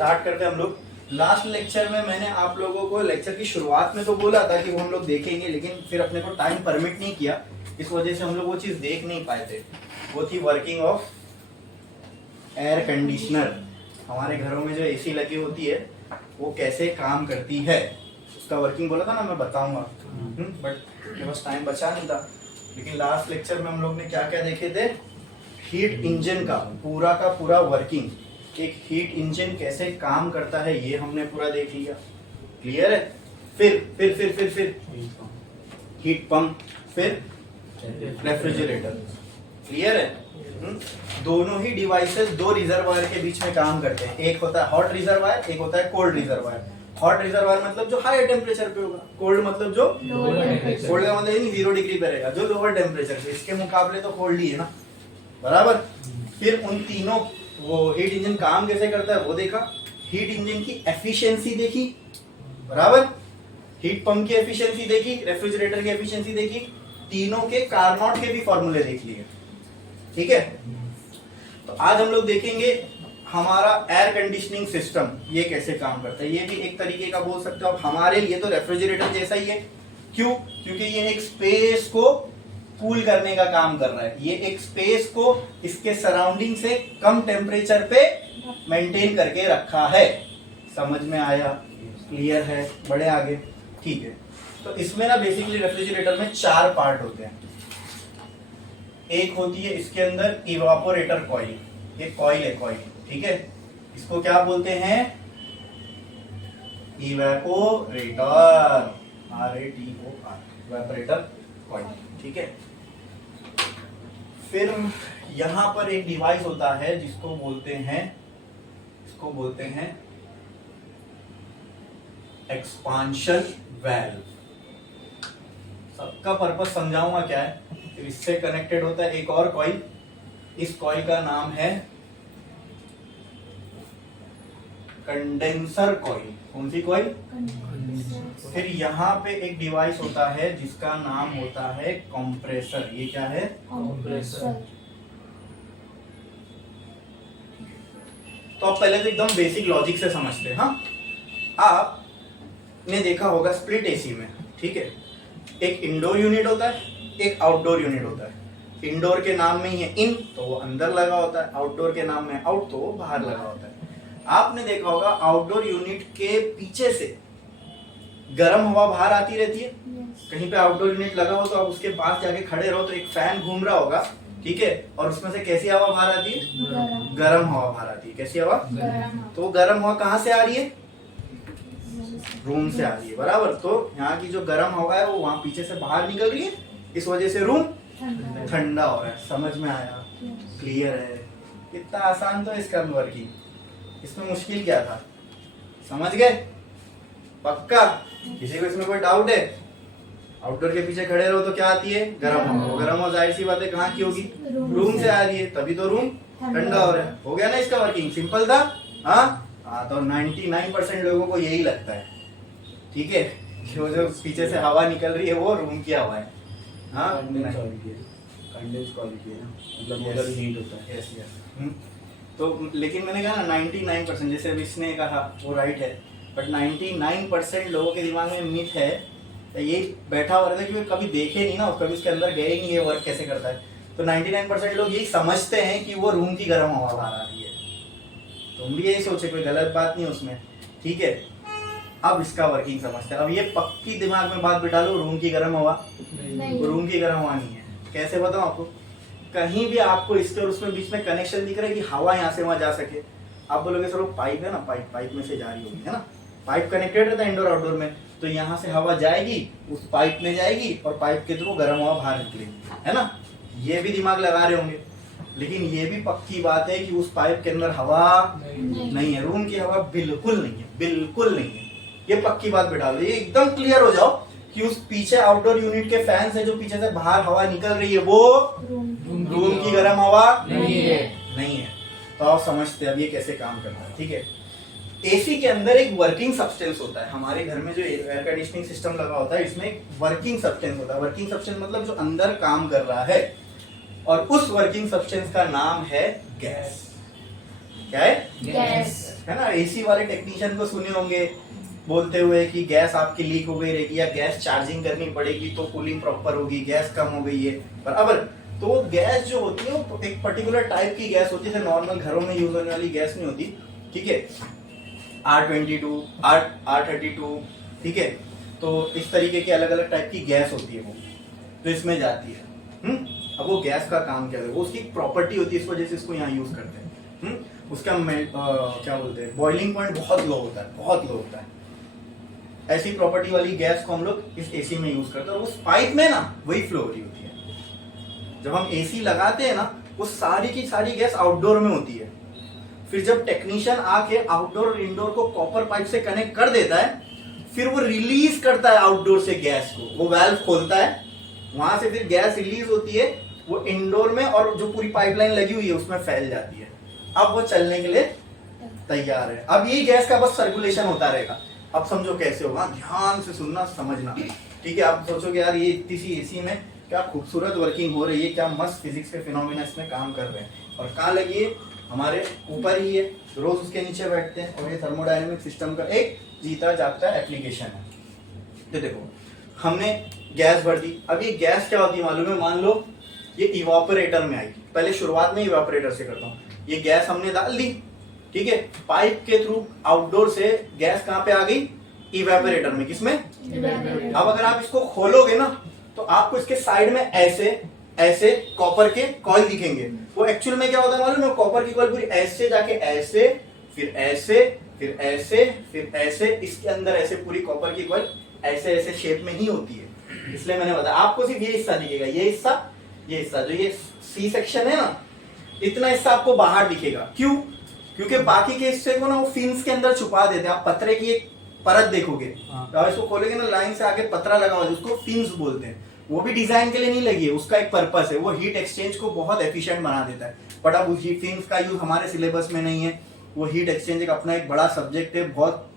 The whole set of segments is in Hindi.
स्टार्ट करते हैं हम लोग। लास्ट लेक्चर में मैंने आप लोगों को लेक्चर की शुरुआत में तो बोला था कि वो हम लोग देखेंगे, लेकिन फिर अपने को टाइम परमिट नहीं किया, इस वजह से हम लोग वो चीज देख नहीं पाए थे। वो थी वर्किंग ऑफ एयर कंडीशनर। हमारे घरों में जो एसी लगी होती है वो कैसे काम करती है, उसका वर्किंग बोला था ना, मैं बताऊंगा, बट मेरे पास टाइम बचा नहीं था। लेकिन लास्ट लेक्चर में हम लोग ने क्या क्या देखे थे, हीट इंजन का पूरा वर्किंग, एक हीट इंजन कैसे काम करता है ये हमने पूरा देख लिया। क्लियर है? फिर हीट पंप, फिर रेफ्रिजरेटर। क्लियर है? दोनों ही डिवाइसेस दो रिजर्वायर के बीच में काम करते हैं। एक होता है हॉट रिजर्वायर, एक होता है कोल्ड रिजर्वायर। हॉट रिजर्वायर मतलब जो हाई टेम्परेचर पे होगा, कोल्ड मतलब जो कोल्ड का मतलब नहीं 0 डिग्री पे रहेगा, जो लोअर टेम्परेचर पे, इसके मुकाबले तो कोल्ड ही है ना, बराबर। फिर उन तीनों, वो हीट इंजन काम कैसे करता है वो देखा, हीट इंजन की एफिशिएंसी देखी, बराबर, हीट पंप की एफिशिएंसी देखी, रेफ्रिजरेटर की एफिशिएंसी देखी, तीनों के कार्नोट के भी फॉर्मूले देख लिए। ठीक है? तो आज हम लोग देखेंगे हमारा एयर कंडीशनिंग सिस्टम ये कैसे काम करता है। ये भी एक तरीके का बोल सकते हो आप, हमारे लिए तो रेफ्रिजरेटर जैसा ही है। क्यों? क्योंकि ये एक स्पेस को कूल करने का काम कर रहा है, ये एक स्पेस को इसके सराउंडिंग से कम टेम्परेचर पे मेंटेन करके रखा है। समझ में आया? क्लियर है? बढ़े आगे? ठीक है। तो इसमें ना बेसिकली रेफ्रिजरेटर में 4 पार्ट होते हैं। एक होती है इसके अंदर इवापोरेटर कॉइल, ये कॉइल है, कॉइल, ठीक है। इसको क्या बोलते हैं? इवेपोरेटर, RATOR, इवेपोरेटर कॉइल, ठीक है। फिर यहां पर एक डिवाइस होता है जिसको बोलते हैं, एक्सपांशन वेल्व। सबका पर्पस समझाऊंगा क्या है। फिर इससे कनेक्टेड होता है एक और कॉइल, इस कॉइल का नाम है कंडेंसर कॉइल। कौन सी कॉइल? फिर यहाँ पे एक डिवाइस होता है जिसका नाम होता है कंप्रेसर। ये क्या है? कंप्रेसर। तो आप पहले तो एकदम बेसिक लॉजिक से समझते हैं। हाँ, आपने देखा होगा स्प्लिट एसी में, ठीक है, एक इंडोर यूनिट होता है, एक आउटडोर यूनिट होता है। इंडोर के नाम में ही है इन, तो वो अंदर लगा होता है, आउटडोर के नाम में आउट, तो वो बाहर लगा होता है। आपने देखा होगा आउटडोर यूनिट के पीछे से गर्म हवा बाहर आती रहती है। कहीं पे आउटडोर यूनिट लगा हो तो आप उसके पास जाके खड़े रहो तो एक फैन घूम रहा होगा, ठीक है, और उसमें से कैसी हवा बाहर आती है? गर्म हवा बाहर आती है। कैसी हवा? तो गर्म हवा कहाँ से आ रही है? रूम से आ रही है, बराबर। तो यहाँ की जो गर्म हवा है वो वहां पीछे से बाहर निकल रही है, इस वजह से रूम ठंडा हो रहा है। समझ में आया? क्लियर है? कितना आसान तो इसका वर्किंग, इसमें मुश्किल क्या था? समझ गए? पक्का? किसी को इसमें कोई डाउट है? आउटडोर के पीछे खड़े रहो तो क्या आती है? गर्म हवा। गर्म हवा जाहिर सी बात है कहाँ की होगी? रूम से आ रही है, तभी तो रूम ठंडा हो रहा है। हो गया ना इसका वर्किंग? सिंपल था। हाँ, तो 99% लोगों को यही लगता है, ठीक है, जो पीछे से हवा निकल रही है वो रूम की हवा है। हाँ, कंडेंस क्वालिटी है, मतलब उधर हीट होता है। Yes yes. तो लेकिन मैंने कहा ना 99%, जैसे अभी इसने कहा वो राइट है, बट 99% लोगों के दिमाग में मिथ है, ये बैठा हुआ रहता है क्योंकि कभी देखे नहीं ना, कभी उसके अंदर गए नहीं, ये वर्क कैसे करता है। तो 99% लोग यही समझते हैं कि वो रूम की गर्म हवा बाहर आ रही है। तुम भी यही सोचे, कोई गलत बात नहीं उसमें, ठीक है। अब इसका वर्किंग समझते हैं। अब ये पक्की दिमाग में बात बिठा लो, रूम की गर्म हवा रूम की गर्म हवा नहीं है। कैसे बताऊं आपको? कहीं भी आपको इसके और उसमें बीच में कनेक्शन दिख रहा है कि हवा यहाँ से वहां जा सके। आप बोलोगे सर वो पाइप है ना, पाइप में से जा रही होगी, है ना, पाइप कनेक्टेड रहता है इंडोर आउटडोर में, तो यहाँ से हवा जाएगी, उस पाइप में जाएगी और पाइप के थ्रू गर्म हवा बाहर निकलेगी, है ना। ये भी दिमाग लगा रहे होंगे, लेकिन ये भी पक्की बात है कि उस पाइप के अंदर हवा नहीं है। रूम की हवा बिल्कुल नहीं है, बिल्कुल नहीं है। ये पक्की बात बिठा लो, ये एकदम क्लियर हो जाओ कि उस पीछे आउटडोर यूनिट के फैन से जो पीछे से बाहर हवा निकल रही है वो रूम की गर्म हवा नहीं है। तो आप समझते हैं अब ये कैसे काम करता है, ठीक है। एसी के अंदर एक वर्किंग सब्सटेंस होता है। हमारे घर में जो एयर कंडीशनिंग सिस्टम लगा होता है इसमें एक वर्किंग सब्सटेंस होता है। वर्किंग सब्सटेंस मतलब जो अंदर काम कर रहा है, और उस वर्किंग सब्सटेंस का नाम है गैस। क्या है? गैस। है ना, एसी वाले टेक्नीशियन को सुने होंगे बोलते हुए कि गैस आपकी लीक हो गई रहेगी या गैस चार्जिंग करनी पड़ेगी तो कूलिंग प्रॉपर होगी, गैस कम हो गई है, बराबर। तो गैस जो होती है वो एक पर्टिकुलर टाइप की गैस होती है, जैसे नॉर्मल घरों में यूज होने वाली गैस नहीं होती, ठीक है। R22, R32, ठीक है। तो इस तरीके की अलग अलग टाइप की गैस होती है वो, तो इसमें जाती है। अब वो गैस का काम क्या है, वो उसकी प्रॉपर्टी होती है, इस वजह से इसको यहाँ यूज करते हैं। उसका क्या बोलते हैं, बॉइलिंग पॉइंट बहुत लो होता है, बहुत लो होता है। ऐसी प्रॉपर्टी वाली गैस को हम लोग इस एसी में यूज करते हैं, और उस पाइप में ना वही फ्लो हो रही होती है। जब हम एसी लगाते हैं ना, वो सारी की सारी गैस आउटडोर में होती है। फिर जब टेक्नीशियन आके आउटडोर और इंडोर को कॉपर पाइप से कनेक्ट कर देता है, फिर वो रिलीज करता है आउटडोर से गैस को, वो वाल्व खोलता है, वहां से फिर गैस रिलीज होती है, वो इंडोर में और जो पूरी पाइपलाइन लगी हुई है उसमें फैल जाती है। अब वो चलने के लिए तैयार है। अब ये गैस का बस सर्कुलेशन होता रहेगा। अब समझो कैसे होगा, ध्यान से सुनना, समझना, ठीक है। आप सोचोगे यार ये इतनी सी एसी में क्या खूबसूरत वर्किंग हो रही है, क्या मस्त फिजिक्स के फिनोमिना इसमें काम कर रहे हैं। और कहाँ लगी है, हमारे ऊपर ही है, रोज उसके नीचे बैठते हैं, और ये थर्मोडायनेमिक सिस्टम का एक जीता जागता एप्लीकेशन है। तो देखो हमने गैस भर दी। अब ये गैस क्या होती है मालूम है, मान लो ये इवापोरेटर में आएगी। पहले शुरुआत में इवापोरेटर से करता हूँ। ये गैस हमने डाल दी, ठीक है, पाइप के थ्रू आउटडोर से गैस कहाँ पे आ गई, इवेपोरेटर में। किसमें? अब अगर आप इसको खोलोगे ना, तो आपको इसके साइड में ऐसे ऐसे कॉपर के कॉइल दिखेंगे। वो एक्चुअल में क्या होता है मालूम है, कॉपर की कॉइल पूरी ऐसे जाके ऐसे, फिर ऐसे, फिर ऐसे, फिर ऐसे, इसके अंदर ऐसे पूरी कॉपर की कॉइल ऐसे ऐसे शेप में ही होती है। इसलिए मैंने बताया आपको सिर्फ ये हिस्सा दिखेगा, ये हिस्सा जो ये सी सेक्शन है ना, इतना हिस्सा आपको बाहर दिखेगा। क्यों? क्योंकि बाकी के हिस्से को ना वो फिन्स के अंदर छुपा देते हैं। आप पतरे की एक परत देखोगे, तो आप इसको खोलेंगे ना, लाइन से आगे पतरा लगा हुआ है, उसको फिन्स बोलते हैं। वो भी डिजाइन के लिए नहीं लगी है, उसका एक पर्पस है, वो हीट एक्सचेंज को बहुत एफिशिएंट बना देता है। बट अब उस फिन्स का यूज हमारे सिलेबस में नहीं है। वो हीट एक्सचेंज एक अपना एक बड़ा सब्जेक्ट है, बहुत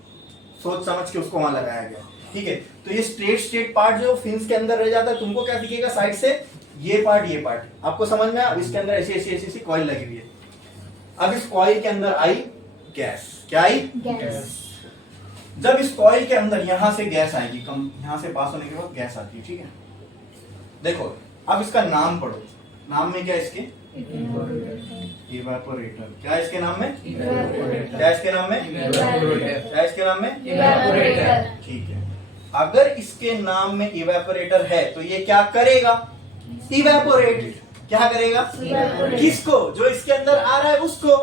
सोच समझ के उसको वहां लगाया गया, ठीक है। तो ये स्ट्रेट पार्ट जो फिन्स के अंदर रह जाता है, तुमको क्या दिखेगा साइड से, ये पार्ट आपको समझ में आया। अब इसके अंदर ऐसी ऐसी ऐसी कॉइल लगी हुई है। अब इस कॉइल के अंदर आई गैस, क्या आई? गैस। जब इस कॉइल के अंदर यहां से गैस आएगी, कम यहां से पास होने के बाद गैस आती है, ठीक है। देखो अब इसका नाम पढ़ो, नाम में क्या इसके, इवेपोरेटर। क्या इसके नाम में, क्या इसके नाम में, क्या इसके नाम में, ठीक है। अगर इसके नाम में इवेपोरेटर है तो ये क्या करेगा, इवेपोरेट। क्या करेगा, किसको, जो इसके अंदर आ रहा है उसको।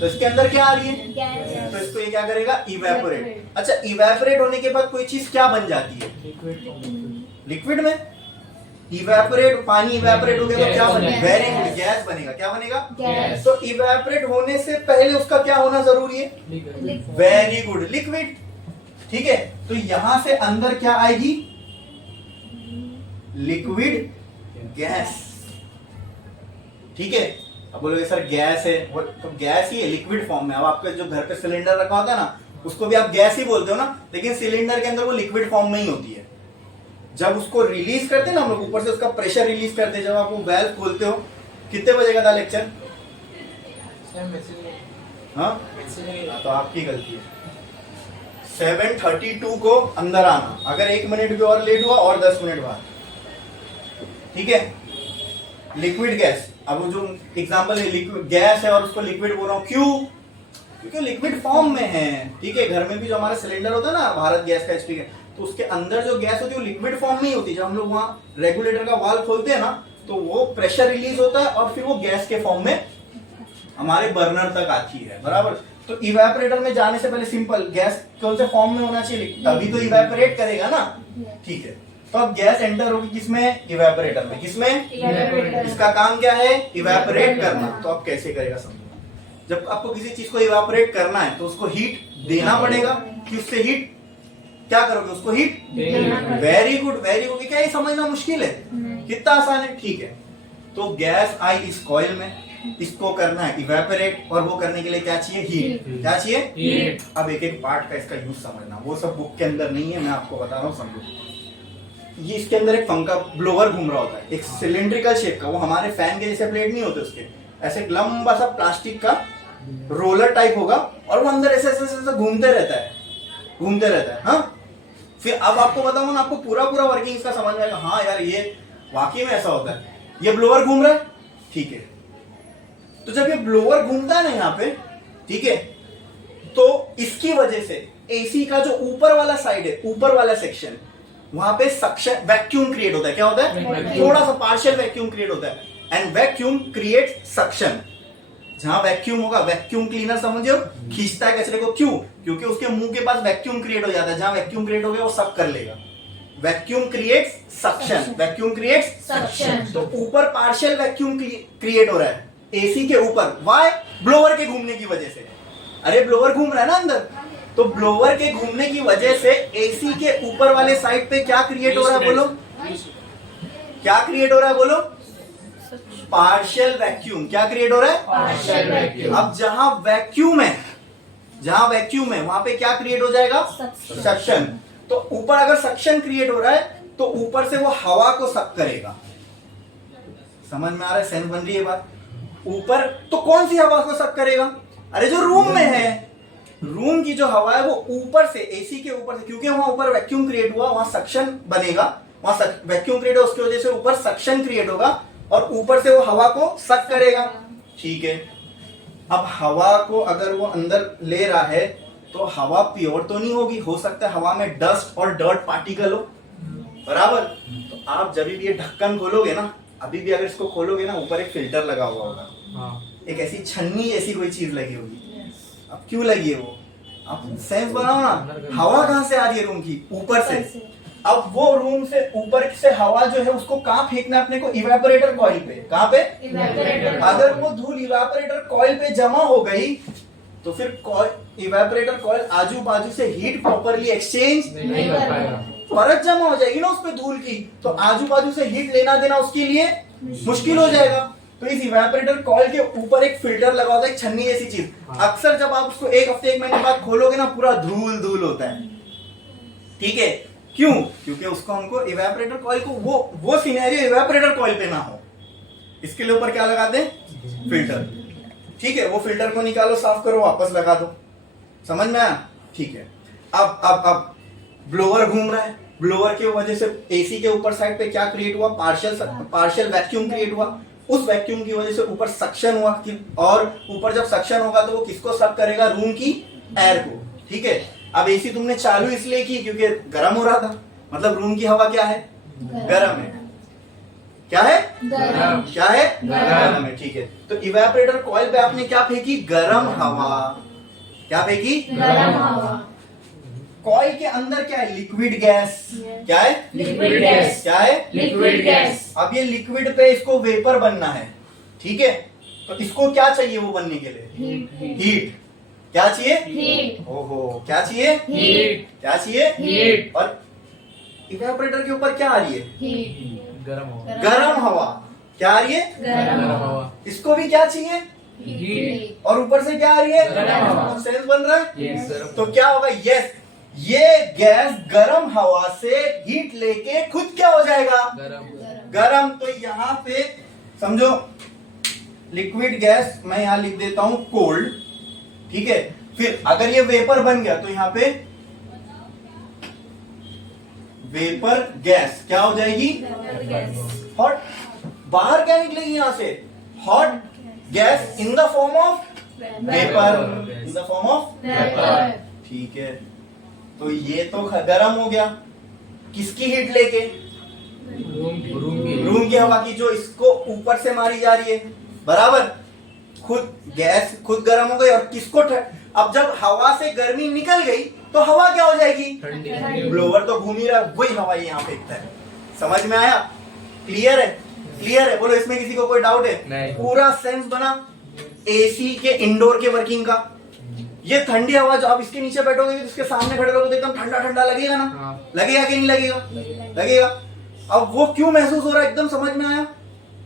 तो इसके अंदर क्या आ रही है, तो इसको ये क्या करेगा, इवेपोरेट। अच्छा, इवेपोरेट होने के बाद कोई चीज क्या बन जाती है, लिक्विड में। इवेपोरेट, पानी इवेपोरेट हो गया तो क्या बनेगा, वेरी गुड, गैस बनेगा। क्या बनेगा, गैस। तो इवेपोरेट होने से पहले उसका क्या होना जरूरी है, वेरी गुड, लिक्विड, ठीक है। तो यहां से अंदर क्या आएगी, लिक्विड गैस, ठीक है। अब बोलोगे सर गैस है, वो तो गैस ही है लिक्विड फॉर्म में। अब आपके जो घर पे सिलेंडर रखा होता है ना, उसको भी आप गैस ही बोलते हो ना, लेकिन सिलेंडर के अंदर वो लिक्विड फॉर्म में ही होती है। जब उसको रिलीज करते हैं ना हम लोग, ऊपर से उसका प्रेशर रिलीज करते हैं, जब आप वो वेल्व खोलते हो, कितने बजे का था लेक्चर, हाँ तो आपकी गलती है। 7:32 को अंदर आना, अगर 1 मिनट भी और लेट हुआ और 10 मिनट बाद, ठीक है। लिक्विड गैस, अब वो जो एग्जांपल है लिक्विड गैस है और उसको लिक्विड बोल रहा हूं, क्यों, क्योंकि लिक्विड फॉर्म में है, ठीक है। घर में भी जो हमारा सिलेंडर होता है ना, भारत गैस का HP, तो उसके अंदर जो गैस होती है वो लिक्विड फॉर्म में ही होती है। जब हम लोग वहां रेगुलेटर का वाल्व खोलते हैं ना, तो वो प्रेशर रिलीज होता है और फिर वो गैस के फॉर्म में हमारे बर्नर तक आती है, बराबर। तो इवेपोरेटर में जाने से पहले सिंपल गैस कौन से फॉर्म में होना चाहिए, तभी तो इवेपोरेट करेगा ना, ठीक है। तो अब गैस एंटर होगी किसमें, इवेपोरेटर में। किसमें, इसका काम क्या है, इवेपोरेट करना। तो अब कैसे करेगा समझो, जब आपको किसी चीज को इवेपोरेट करना है तो उसको हीट देना पड़ेगा, कि उससे हीट क्या करोगे, उसको heat, very good, very good. क्या ये समझना मुश्किल है, कितना आसान है, ठीक है। तो गैस आई इस कॉइल में, इसको करना है इवेपोरेट, और वो करने के लिए क्या चाहिए, हीट। क्या चाहिए, हीट। अब एक एक पार्ट का इसका यूज समझना, वो सब बुक के अंदर नहीं है, मैं आपको बता रहा हूँ, समझो। ये इसके अंदर एक पंखा ब्लोअर घूम रहा होता है, एक सिलेंड्रिकल शेप का, वो हमारे फैन के जैसे प्लेट नहीं होते उसके, ऐसे लंबा सा प्लास्टिक का रोलर टाइप होगा और वो अंदर ऐसे ऐसे ऐसे घूमते रहता है। हाँ, फिर अब आपको बताऊं ना, आपको पूरा वर्किंग इसका समझ में आएगा। हाँ यार, ये वाकई में ऐसा होता है। ये ब्लोअर घूम रहा है, ठीक है, तो जब ये ब्लोअर घूमता है ना यहाँ पे, ठीक है, तो इसकी वजह से एसी का जो ऊपर वाला साइड है, ऊपर वाला सेक्शन, वहां पे सक्शन वैक्यूम क्रिएट होता है। क्या होता है? थोड़ा सा पार्शियल वैक्यूम क्रिएट होता है। And vacuum creates suction. जहां वैक्यूम होगा, वैक्यूम क्लीनर समझो, खींचता है कचरे को। क्यों? क्योंकि उसके मुंह के पास वैक्यूम क्रिएट हो जाता है। जहां वैक्यूम क्रिएट हो गया वो सक कर लेगा। Vacuum creates suction, vacuum creates suction. तो ऊपर पार्शियल वैक्यूम क्रिएट हो रहा है एसी के ऊपर। व्हाई? ब्लोअर के घूमने की वजह से। अरे ब्लोअर घूम रहा है ना अंदर, तो ब्लोअर के घूमने की वजह से एसी के ऊपर वाले साइड पे क्या क्रिएट हो रहा है बोलो? क्या क्रिएट हो रहा है बोलो? Partial vacuum. क्या क्रिएट हो रहा है? Partial vacuum. अब जहां वैक्यूम है वहां पे क्या क्रिएट हो जाएगा? सक्शन। तो ऊपर अगर सक्शन क्रिएट हो रहा है तो ऊपर से वो हवा को सक करेगा। समझ में आ रहा है? सेंस बन रही है बात? ऊपर तो कौन सी हवा को सक करेगा? अरे जो रूम में है, रूम की जो हवा है वो ऊपर से, एसी के ऊपर से, क्योंकि वहां ऊपर वैक्यूम क्रिएट हुआ, वहां सक्शन बनेगा, वहां वैक्यूम क्रिएट हो, उसकी वजह से ऊपर सक्शन क्रिएट होगा और ऊपर से वो हवा को सक करेगा। ठीक है, अब हवा को अगर वो अंदर ले रहा है तो हवा प्योर तो नहीं होगी, हो सकता है हवा में डस्ट और डर्ट पार्टिकल हो, बराबर। तो आप जब भी ये ढक्कन खोलोगे ना, अभी भी अगर इसको खोलोगे ना, ऊपर एक फिल्टर लगा हुआ होगा, एक ऐसी छन्नी ऐसी कोई चीज लगी होगी। अब क्यों लगी है वो? आप सेंस बनाओ ना, हवा कहां से आ रही है रूम की? ऊपर से। अब वो रूम से ऊपर से हवा जो है उसको कहां फेंकना है अपने को? इवेपोरेटर कॉइल पे। कहां पे? अगर वो धूल इवेपोरेटर कॉइल पे जमा हो गई तो फिर इवेपोरेटर कॉइल आजू बाजू से हीट प्रॉपरली एक्सचेंज नहीं कर पाएगा, परत जमा हो जाएगी ना उस पे धूल की, तो आजू बाजू से हीट लेना देना उसके लिए मुश्किल हो जाएगा। तो इस इवेपोरेटर कॉइल के ऊपर एक फिल्टर लगा होता है, एक छन्नी जैसी चीज। अक्सर जब आप उसको एक हफ्ते एक महीने बाद खोलोगे ना, पूरा धूल होता है। ठीक है, क्यों? क्योंकि उसको हमको इवेपोरेटर कॉइल को वो सिनेरियो इवेपोरेटर कॉइल पे ना हो, इसके लिए ऊपर क्या लगाते हैं? फिल्टर। ठीक है, वो फिल्टर को निकालो, साफ करो, वापस लगा दो। समझ में आया? ठीक है, अब ब्लोअर घूम रहा है, ब्लोअर की वजह से एसी के ऊपर साइड पे क्या क्रिएट हुआ? पार्शियल वैक्यूम क्रिएट हुआ। उस वैक्यूम की वजह से ऊपर सक्शन हुआ और ऊपर जब सक्शन होगा तो वो किसको सक करेगा? रूम की एयर को। ठीक है, अब एसी तुमने चालू इसलिए की क्योंकि गर्म हो रहा था, मतलब रूम की हवा क्या है? गर्म है। क्या है? गरम। क्या है? गरम है। ठीक है, तो इवेपोरेटर कॉइल पे आपने क्या फेंकी? गरम हवा। क्या फेंकी? गरम हवा। कॉइल के अंदर क्या है? Liquid gas. क्या है? Liquid gas. क्या है? Liquid gas. अब ये लिक्विड पे इसको वेपर बनना है। ठीक है, तो इसको क्या चाहिए वो बनने के लिए? हीट। क्या चाहिए? हीट। ओहो, क्या चाहिए? हीट। क्या चाहिए? हीट। और इवेपोरेटर के ऊपर क्या आ रही है? हीट। गरम हवा। क्या आ रही है? गरम हवा। इसको भी क्या चाहिए? हीट। और ऊपर से क्या आ रही है? गरम हवा। सेंस बन रहा है? यस। तो क्या होगा? यस, ये गैस गरम हवा से हीट लेके खुद क्या हो जाएगा? गरम। तो यहां पे समझो, लिक्विड गैस मैं यहां लिख देता हूं कोल्ड। ठीक है, फिर अगर ये वेपर बन गया तो यहां पे वेपर गैस क्या हो जाएगी? हॉट। बाहर क्या निकलेगी यहां से? Hot gas in the form of vapour. In the form of vapour. ठीक है, तो ये तो गरम हो गया, किसकी हीट लेके? रूम की हवा की, जो इसको ऊपर से मारी जा रही है, बराबर। खुद गैस खुद गर्म हो गई और किसको अब जब हवा से गर्मी निकल गई तो हवा क्या हो जाएगी? ठंडी। ब्लोअर तो घूम ही रहा है, वही हवा यहाँ फेंकता है। समझ में आया? क्लियर है? क्लियर है? बोलो, इसमें किसी को कोई डाउट है? नहीं। पूरा सेंस बना एसी के इंडोर के वर्किंग का। ये ठंडी हवा जो आप इसके नीचे बैठोगे तो इसके सामने खड़े रहोगे तो एकदम ठंडा ठंडा लगेगा ना? हाँ। लगेगा कि नहीं लगेगा? लगेगा। अब वो क्यों महसूस हो रहा है? एकदम समझ में आया?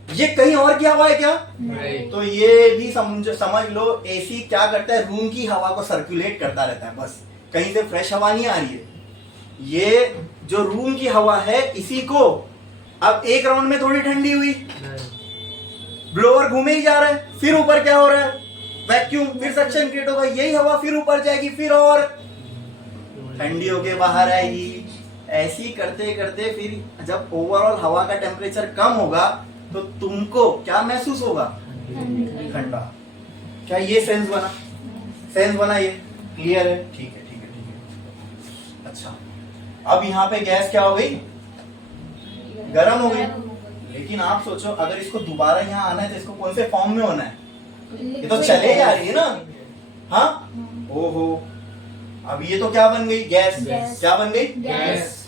ये कहीं और की हवा है क्या? नहीं। तो ये भी समझ लो, एसी क्या करता है? रूम की हवा को सर्कुलेट करता रहता है, बस। कहीं से फ्रेश हवा नहीं आ रही है। ये जो रूम की हवा है, इसी को अब एक राउंड में थोड़ी ठंडी हुई, ब्लोअर घूमे ही जा रहा है, फिर ऊपर क्या हो रहा है? वैक्यूम, फिर सक्शन क्रिएट होगा, यही हवा फिर ऊपर जाएगी, फिर और ठंडी होके बाहर आएगी। ऐसे ही करते करते फिर जब ओवरऑल हवा का टेम्परेचर कम होगा तो तुमको क्या महसूस होगा? ठंडा। क्या ये सेंस बना? सेंस बना? ये क्लियर है? ठीक है ठीक है ठीक है। अच्छा, अब यहाँ पे गैस क्या हो गई? गर्म हो गई। लेकिन आप सोचो अगर इसको दोबारा यहाँ आना है तो इसको कौन से फॉर्म में होना है? ये तो चले जा रही है ना। हाँ, ओहो, अब ये तो क्या बन गई? गैस। क्या बन गई? गैस।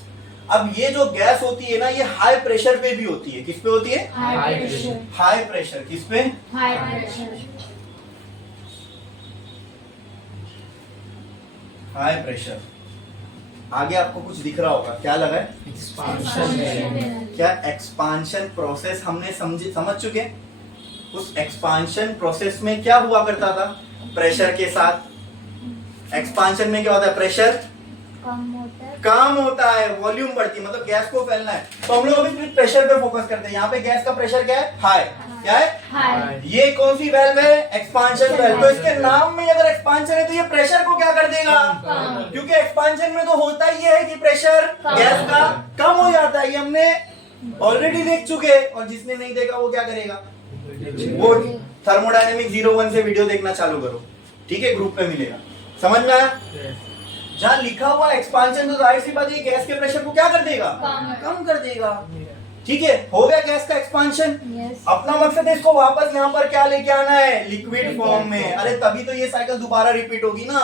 अब ये जो गैस होती है ना, ये हाई प्रेशर पे भी होती है। किस पे होती है? High pressure. High pressure. किस पे? High pressure. High pressure. आगे आपको कुछ दिख रहा होगा, क्या लगा है? एक्सपांशन। क्या एक्सपांशन प्रोसेस हमने समझ चुके? उस एक्सपांशन प्रोसेस में क्या हुआ करता था? प्रेशर के साथ एक्सपांशन में क्या होता है? प्रेशर कम होता है, वॉल्यूम बढ़ती है, मतलब गैस को फैलना है। तो हम लोग अभी प्रेशर पे फोकस करते हैं। यहाँ पे गैस का प्रेशर क्या है? हाई। क्या है? हाई। ये कौन सी वैल्व है? Expansion valve. तो इसके नाम में अगर एक्सपांशन है तो ये प्रेशर को क्या कर देगा? क्योंकि एक्सपांशन में तो होता ही है कि प्रेशर गैस का कम हो जाता है। ये हमने ऑलरेडी देख चुके हैं। और जिसने नहीं देखा वो क्या करेगा? वो थर्मोडायनेमिक 01 से वीडियो देखना चालू करो, ठीक है? ग्रुप पे मिलेगा। समझ में आया? जहाँ लिखा हुआ एक्सपांशन, तो जाहिर सी बात है गैस के प्रेशर को क्या कर देगा? कम कर देगा। ठीक है, हो गया गैस का एक्सपांशन। अपना मकसद है इसको वापस यहाँ पर क्या लेके आना है? लिक्विड फॉर्म में। अरे तभी तो ये साइकिल दोबारा रिपीट होगी ना।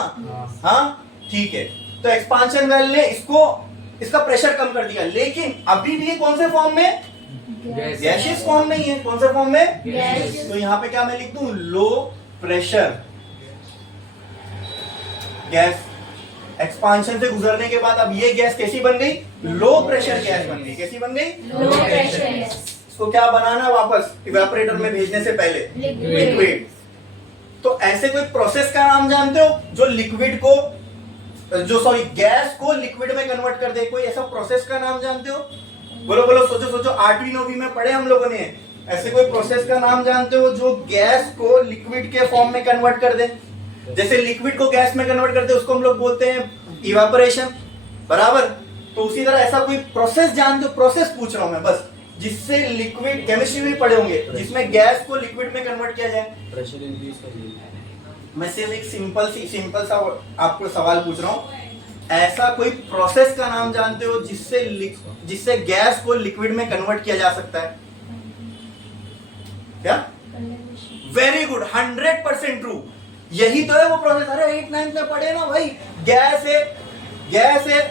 हाँ, ठीक है। तो एक्सपांशन वेल ने इसका प्रेशर कम कर दिया, लेकिन अभी भी कौन से फॉर्म में? गैसियस फॉर्म में ही है। कौन से फॉर्म में? तो यहाँ पे क्या मैं लिख दूं? Low pressure gas. एक्सपांशन से गुजरने के बाद अब ये गैस कैसी बन गई? लो प्रेशर गैस बन गई। कैसी बन गई? Low pressure gas. इसको क्या बनाना है वापस इवेपोरेटर में भेजने से पहले? लिक्विड। तो ऐसे कोई प्रोसेस का नाम जानते हो जो लिक्विड को गैस को लिक्विड में कन्वर्ट कर दे? कोई ऐसा प्रोसेस का नाम जानते हो? बोलो बोलो, सोचो सोचो। 8वीं 9वीं में पढ़े हम लोगों ने। ऐसे कोई प्रोसेस का नाम जानते हो जो गैस को लिक्विड के फॉर्म में कन्वर्ट कर दे? जैसे लिक्विड को गैस में कन्वर्ट करते हैं उसको हम लोग बोलते हैं इवेपोरेशन, बराबर। तो उसी तरह ऐसा कोई प्रोसेस जानते हो? प्रोसेस पूछ रहा हूं मैं बस, जिससे लिक्विड, केमिस्ट्री में पढ़े होंगे, जिसमें गैस को लिक्विड में कन्वर्ट किया जाए। प्रेशर इंक्रीज कर देंगे। मैं सिर्फ एक सिंपल सा आपको सवाल पूछ रहा हूँ। ऐसा कोई प्रोसेस का नाम जानते हो जिससे गैस को लिक्विड में कन्वर्ट किया जा सकता है? क्या? Very good, 100% true. यही तो है वो प्रोसेस। अरे 8th 9th में पढ़े ना भाई। गैस है,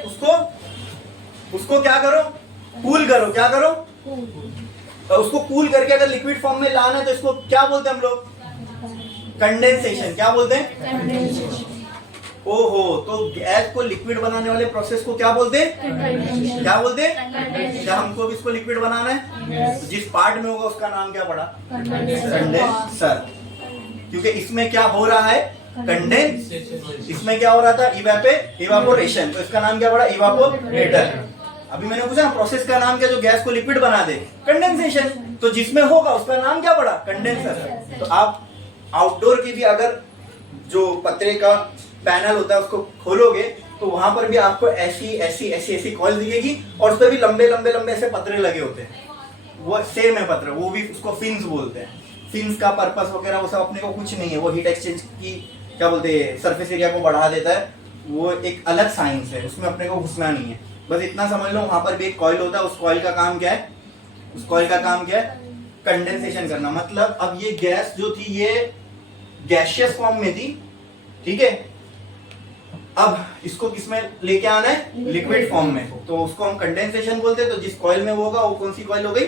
उसको क्या करो? कूल करो। क्या करो? तो उसको कूल करके अगर लिक्विड फॉर्म में लाना है तो इसको क्या बोलते हैं हम लोग? कंडेंसेशन। क्या बोलते हैं? ओहो, तो गैस को लिक्विड बनाने वाले प्रोसेस को क्या बोलते हैं? क्या बोलते हैं? क्या हमको भी इसको लिक्विड बनाना है? तो जिस पार्ट में होगा उसका नाम क्या पड़ा? कंडेंसर। क्योंकि इसमें क्या हो रहा है? कंडेंस। इसमें क्या हो रहा था? इवेपोरेशन। तो इसका नाम क्या पड़ा? इवेपोरेटर। अभी मैंने पूछा प्रोसेस का नाम क्या जो गैस को लिक्विड बना दे? कंडेंसेशन। तो जिसमें होगा उसका नाम क्या पड़ा? कंडेंसर। तो आप आउटडोर की भी अगर जो पतरे का पैनल होता है उसको खोलोगे तो वहां पर भी आपको ऐसी कॉइल दिखेगी और उस पर भी लंबे ऐसे पतरे लगे होते हैं। वो सेम है पत्र, वो भी उसको फिन्स बोलते हैं। फिन्स का पर्पस वगैरह वो सब अपने को कुछ नहीं है। वो हीट एक्सचेंज की क्या बोलते हैं, सरफेस एरिया को बढ़ा देता है। वो एक अलग साइंस है, उसमें अपने को घुसना नहीं है। बस इतना समझ लो, वहां पर भी एक कॉइल होता है। उस कॉइल का काम क्या है? उस कॉइल का काम क्या है? कंडेंसेशन करना। मतलब अब ये गैस जो थी ये गैसियस फॉर्म में थी, ठीक है। अब इसको किसमें लेके आना है? लिक्विड फॉर्म में। तो उसको हम कंडेंसेशन बोलते हैं। तो जिस कॉइल में वो होगा वो कौन सी कॉइल हो गई?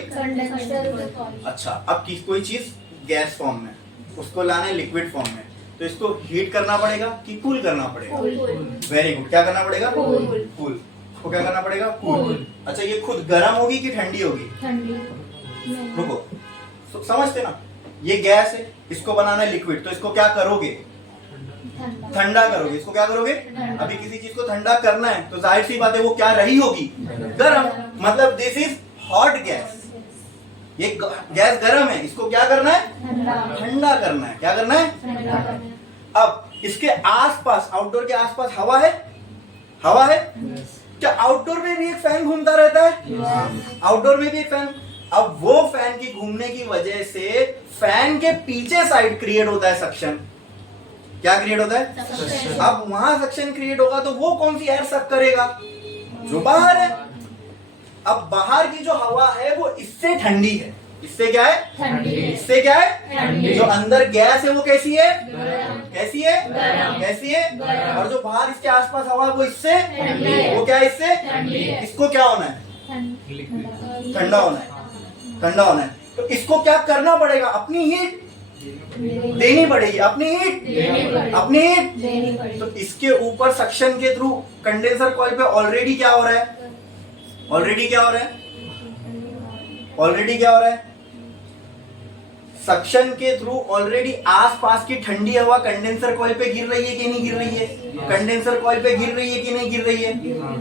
अच्छा, अब कोई चीज गैस फॉर्म में, उसको लाना है लिक्विड फॉर्म में, तो इसको हीट करना पड़ेगा कि कूल करना पड़ेगा? Very good. क्या करना पड़ेगा? कूल। इसको क्या करना पड़ेगा? कूल। अच्छा, ये खुद गर्म होगी कि ठंडी होगी? रुको, समझते ना, ये गैस है, इसको बनाना है लिक्विड, तो इसको क्या करोगे? ठंडा करोगे। इसको क्या करोगे? अभी किसी चीज को ठंडा करना है तो जाहिर सी बात है वो क्या रही होगी? गर्म। मतलब दिस इज हॉट गैस। ये गैस गर्म है, इसको क्या करना है? ठंडा करना है। क्या करना है? अब इसके आसपास, आउटडोर के आसपास हवा है, हवा है। क्या आउटडोर में भी एक फैन घूमता रहता है? आउटडोर में भी एक फैन। अब वो फैन की घूमने की वजह से फैन के पीछे साइड क्रिएट होता है सक्शन। क्या क्रिएट होता है? अब वहां सक्शन क्रिएट होगा तो वो कौन सी एयर सक करेगा? जो बाहर है। अब बाहर की जो हवा है वो इससे ठंडी है। इससे क्या है? ठंडी। इससे क्या है? ठंडी। जो अंदर गैस है वो कैसी है? गरम। कैसी है? गरम। कैसी है? गरम। और जो बाहर इसके आसपास हवा है वो इससे ठंडी है। वो क्या है? इससे ठंडी है। इसको क्या होना है? ठंडा होना है। ठंडा होना है तो इसको क्या करना पड़ेगा? अपनी हीट देनी पड़ेगी। अपनी हीट देनी पड़ेगी। अपनी हीट। देनी पड़ेगी। तो इसके ऊपर सक्शन के थ्रू कंडेंसर कॉइल पे ऑलरेडी क्या हो रहा है? ऑलरेडी क्या हो रहा है? ऑलरेडी क्या हो रहा है? सक्शन के थ्रू ऑलरेडी आसपास की ठंडी हवा कंडेंसर कॉइल पे गिर रही है कि नहीं गिर रही है? कंडेंसर कॉइल पे गिर रही है कि नहीं गिर रही है?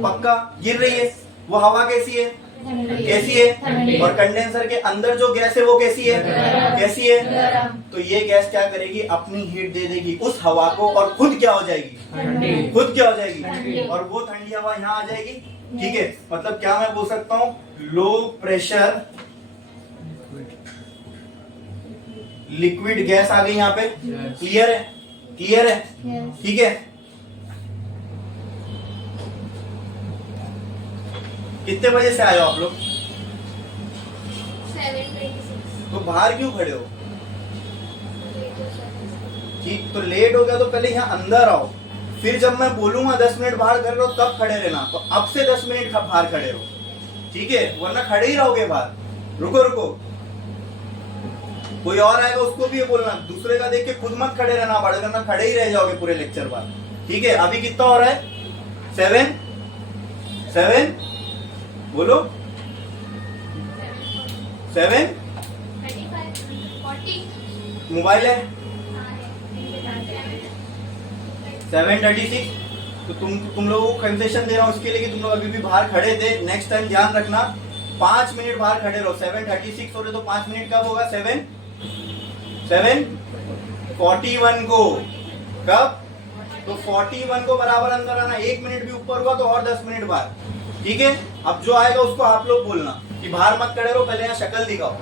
पक्का गिर रही है। वो हवा कैसी है? कैसी है? ठंडी। और कंडेंसर के अंदर जो गैस है वो कैसी है? गरम। कैसी है? गरम। तो ये गैस क्या करेगी? अपनी हीट दे देगी उस हवा को और खुद क्या हो जाएगी? ठंडी। खुद क्या हो जाएगी? ठंडी। और वो ठंडी हवा यहाँ आ जाएगी। ठीक है, मतलब क्या मैं बोल सकता हूँ? लो प्रेशर लिक्विड गैस आ गई यहाँ पे। क्लियर है? क्लियर है? ठीक है। कितने बजे से आए हो आप लोग? 7:26। तो बाहर क्यों खड़े हो? ठीक, तो लेट हो गया तो पहले यहाँ अंदर आओ, फिर जब मैं बोलूंगा 10 मिनट बाहर खड़े रहो तब खड़े रहना। तो अब से 10 मिनट बाहर खड़े रहो, ठीक है? वरना खड़े ही रहोगे बाहर। रुको रुको, कोई और आएगा उसको भी ये बोलना, दूसरे का देख के खुद मत खड़े रहना, बड़े करना, खड़े ही रह जाओगे पूरे लेक्चर बाद। ठीक है, अभी कितना हो रहा है? 7 बोलो 7। 40। मोबाइल है 7:36। तो तुम लोगों को कंसेशन दे रहा हूँ इसके लिए कि तुम लोग अभी भी बाहर खड़े थे। नेक्स्ट टाइम ध्यान रखना 5 मिनट बाहर खड़े रहो। 7:36 हो रहे तो 5 मिनट कब होगा? 7:41 को। कब? तो 41 को बराबर अंदर आना। 1 मिनट भी ऊपर हुआ तो और 10 मिनट बाहर। ठीक है, अब जो आएगा उसको आप लोग बोलना कि बाहर मत खड़े रहो, पहले यहाँ शक्ल दिखाओ,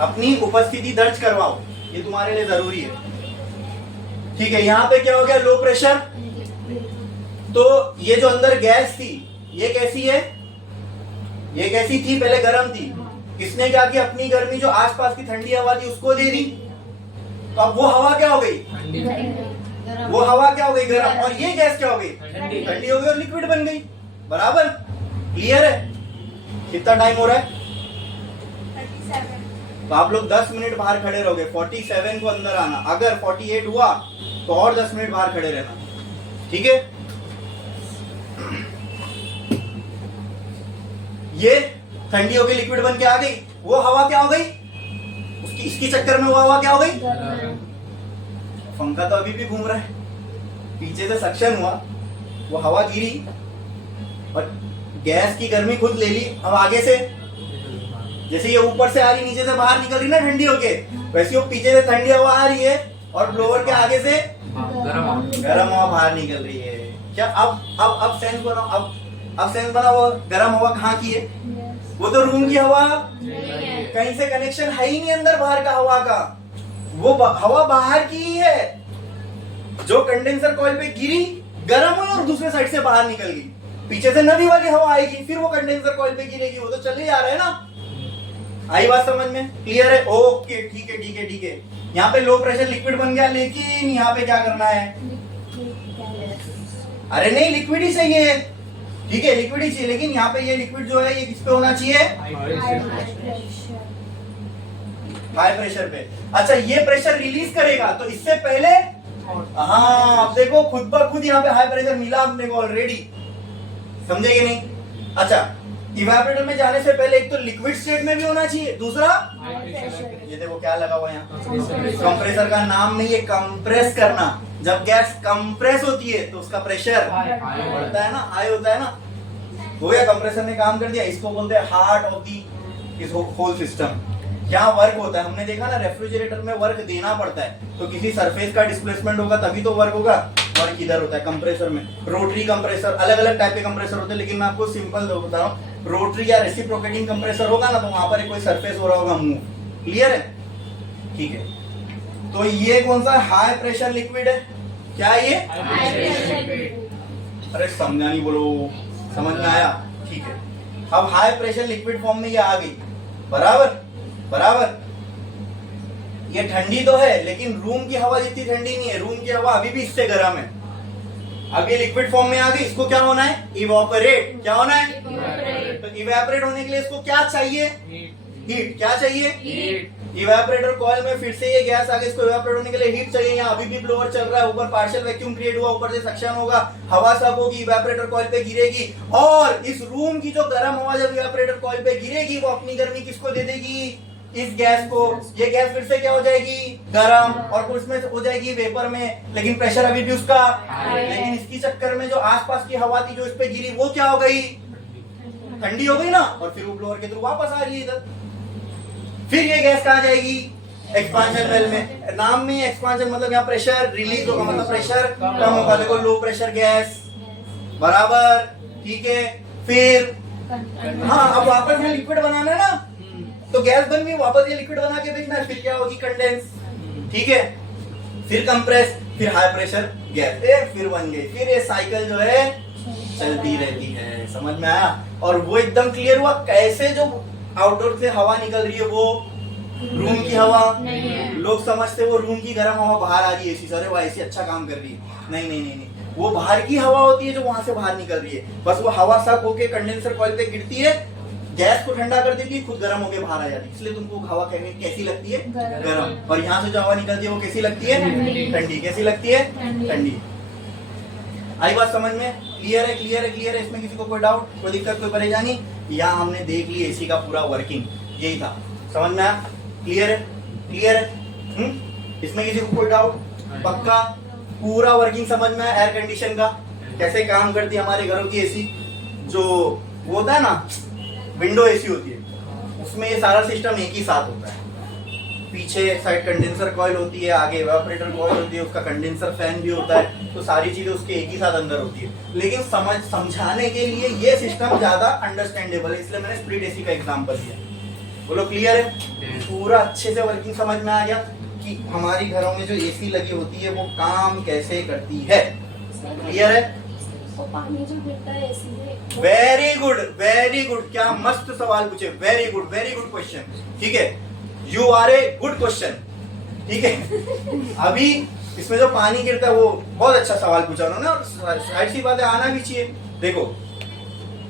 अपनी उपस्थिति दर्ज करवाओ, ये तुम्हारे लिए जरूरी है। ठीक है, यहाँ पे क्या हो गया? Low pressure. तो ये जो अंदर गैस थी ये कैसी है? ये कैसी थी? पहले गर्म थी। किसने क्या किया? अपनी गर्मी जो आसपास की ठंडी हवा थी उसको दे दी। तो अब वो हवा क्या हो गई? वो हवा क्या हो गई? गर्म। और ये गैस क्या हो गई? ठंडी हो गई और लिक्विड बन गई। बराबर? क्लियर है? कितना टाइम हो रहा है? 37। तो आप लोग 10 मिनट बाहर खड़े रहोगे। 47 को अंदर आना। अगर 48 हुआ तो और 10 मिनट बाहर खड़े रहना। ठीक है, ये ठंडी हो गई, लिक्विड बन के आ गई। वो हवा क्या हो गई? उसकी इसकी चक्कर में वो हवा क्या हो गई? पंखा तो अभी भी घूम रहा है, पीछे से सक्शन हुआ, वो हवा गिरी और गैस की गर्मी खुद ले ली। अब आगे से जैसे ये ऊपर से आ रही, नीचे से बाहर निकल रही ना ठंडी होके, वैसे वो पीछे से ठंडी हवा आ रही है और ब्लोअर के आगे से गर्म हवा बाहर निकल रही है। क्या अब सेंस बनाओ। अब सेंस बनाओ, गर्म हवा कहाँ की है? वो तो रूम की हवा, कहीं से कनेक्शन है ही नहीं अंदर बाहर का हवा का। वो हवा बाहर की ही है जो कंडेंसर कॉइल पे गिरी, गर्म हुई और दूसरे साइड से बाहर निकल गई। पीछे से नदी वाली हवा आएगी, फिर वो कंडेंसर कॉइल पे गिरेगी। वो तो चले जा रहा है ना। आई बात समझ में? क्लियर है? ओके, ठीक है ठीक है ठीक है। यहाँ पे लो प्रेशर लिक्विड बन गया, लेकिन यहाँ पे क्या करना है? अरे नहीं, लिक्विड ही चाहिए। ठीक है, लिक्विड ही चाहिए, लेकिन यहाँ पे ये लिक्विड जो है ये किस पे होना चाहिए? हाई प्रेशर पे। अच्छा, ये प्रेशर रिलीज करेगा तो इससे पहले, हाँ अब देखो खुद ब खुद यहाँ पे हाई प्रेशर मिला अपने को ऑलरेडी। समझे कि नहीं? अच्छा, इवेपोरेटर में जाने से पहले एक तो लिक्विड स्टेट में भी होना चाहिए, दूसरा ये देखो क्या लगा हुआ यहाँ, कंप्रेसर का नाम नहीं है, कंप्रेस करना। जब गैस कंप्रेस होती है तो उसका प्रेशर बढ़ता है ना, हाई होता है ना। हो गया, कंप्रेसर ने काम कर दिया। इसको बोलते हैं हार्ट ऑफ दी इस होल सिस्टम। क्या वर्क होता है, हमने देखा ना रेफ्रिजरेटर में वर्क देना पड़ता है, तो किसी सरफेस का डिस्प्लेसमेंट होगा तभी तो वर्क होगा, वर्क इधर होता है। कंप्रेसर में रोटरी कंप्रेसर, अलग अलग टाइप के कंप्रेसर होते हैं, लेकिन मैं आपको सिंपल बता रहा हूँ, रोटरी या रेसिप्रोकेटिंग कंप्रेसर होगा ना तो वहां पर कोई सरफेस हो रहा होगा मूव। क्लियर है? ठीक है, तो ये कौन सा हाई प्रेशर लिक्विड है, क्या है ये? High pressure liquid. अरे समझा नहीं, बोलो समझ में आया? ठीक है, अब हाई प्रेशर लिक्विड फॉर्म में ये आ गई, बराबर बराबर। ये ठंडी तो है लेकिन रूम की हवा जितनी ठंडी नहीं है, रूम की हवा अभी भी इससे गर्म है। अब ये लिक्विड फॉर्म में आ गई, इसको क्या होना है? इवोपरेट। क्या होना है? तो इवेपोरेट होने के लिए इसको क्या चाहिए? हीट। क्या चाहिए? हीट। इवेपोरेटर कॉइल में फिर से ये गैस आ गई, इसको इवेपोरेट होने के लिए हीट चाहिए। यहाँ अभी भी ब्लोअर चल रहा है, ऊपर पार्शियल वैक्यूम क्रिएट हुआ, ऊपर से सक्शन होगा, हवा सब होगी, इवेपोरेटर कॉइल पे गिरेगी, और इस रूम की जो गर्म हवा जब इवेपोरेटर कॉइल पे गिरेगी वो अपनी गर्मी किसको दे देगी? इस गैस को। ये गैस फिर से क्या हो जाएगी? गर्म, और उसमें हो जाएगी वेपर में, लेकिन प्रेशर अभी भी उसका, लेकिन इसकी चक्कर में जो आसपास की हवा थी जो इस पे गिरी वो क्या हो गई? ठंडी हो गई ना, और फिर वो ब्लोअर के थ्रू वापस आ रही है इधर। फिर ये गैस कहाँ जाएगी? एक्सपांशन वेल में। नाम में एक्सपांशन मतलब यहाँ प्रेशर रिलीज होगा, मतलब प्रेशर कम होगा। देखो लो प्रेशर गैस, बराबर, ठीक है। फिर हाँ, अब वापस में लिक्विड बनाना है ना, तो गैस बन गई, वापस ये लिक्विड बना के देखना है, फिर क्या होगी? कंडेंस, ठीक है। फिर कंप्रेस, फिर हाई प्रेशर गैस, फिर बन गई। फिर ये साइकिल जो है चलती रहती है। समझ में आया? और वो एकदम क्लियर हुआ कैसे जो आउटडोर से हवा निकल रही है वो रूम की हवा नहीं है। लोग समझते वो रूम की गर्म हवा बाहर आ रही है एसी से, अरे वाह एसी अच्छा काम कर रही है। नहीं नहीं नहीं नहीं, वो बाहर की हवा होती है जो वहां से बाहर निकल रही है। बस वो हवा सक होके कंडेंसर कॉइल पे गिरती है, गैस को ठंडा कर देती है, खुद गर्म होके बाहर आ जाती है। इसलिए तुमको हवा कहने कैसी लगती है? गर्म। और यहाँ से जो हवा निकलती है वो कैसी लगती है? ठंडी। ठंडी। कैसी लगती है? ठंडी। ठंडी। आई बात समझ में? क्लियर है? क्लियर है? क्लियर है? इसमें किसी को कोई डाउट, कोई दिक्कत, कोई परेशानी? यहाँ हमने देख ली एसी का पूरा वर्किंग, यही था। समझ में आया? क्लियर है? क्लियर है? इसमें किसी को कोई डाउट? पक्का पूरा वर्किंग समझ में आया? एयर कंडीशन का कैसे काम करती है हमारे घरों की एसी, जो वो होता है ना विंडो एसी होती है, उसमें ये सारा सिस्टम एक ही साथ होता है। पीछे साइड कंडेंसर कॉइल होती है, आगे इवेपोरेटर कॉइल होती है, उसका कंडेंसर फैन भी होता है, तो सारी चीजें उसके एक ही साथ अंदर होती है। लेकिन समझाने के लिए ये सिस्टम ज्यादा अंडरस्टैंडेबल है, इसलिए मैंने स्प्लिट एसी का एग्जांपल दिया। बोलो क्लियर है? पूरा अच्छे से वर्किंग समझ में आ गया कि हमारी घरों में जो एसी लगी होती है वो काम कैसे करती है। क्लियर है? वो पानी जो गिरता है एसी में। वेरी गुड, वेरी गुड, क्या मस्त सवाल पूछे। Very good question. ठीक है, you are a good question. ठीक है, अभी इसमें जो पानी गिरता है वो बहुत अच्छा सवाल पूछा उन्होंने, और साइड सी बात है, आना भी चाहिए। देखो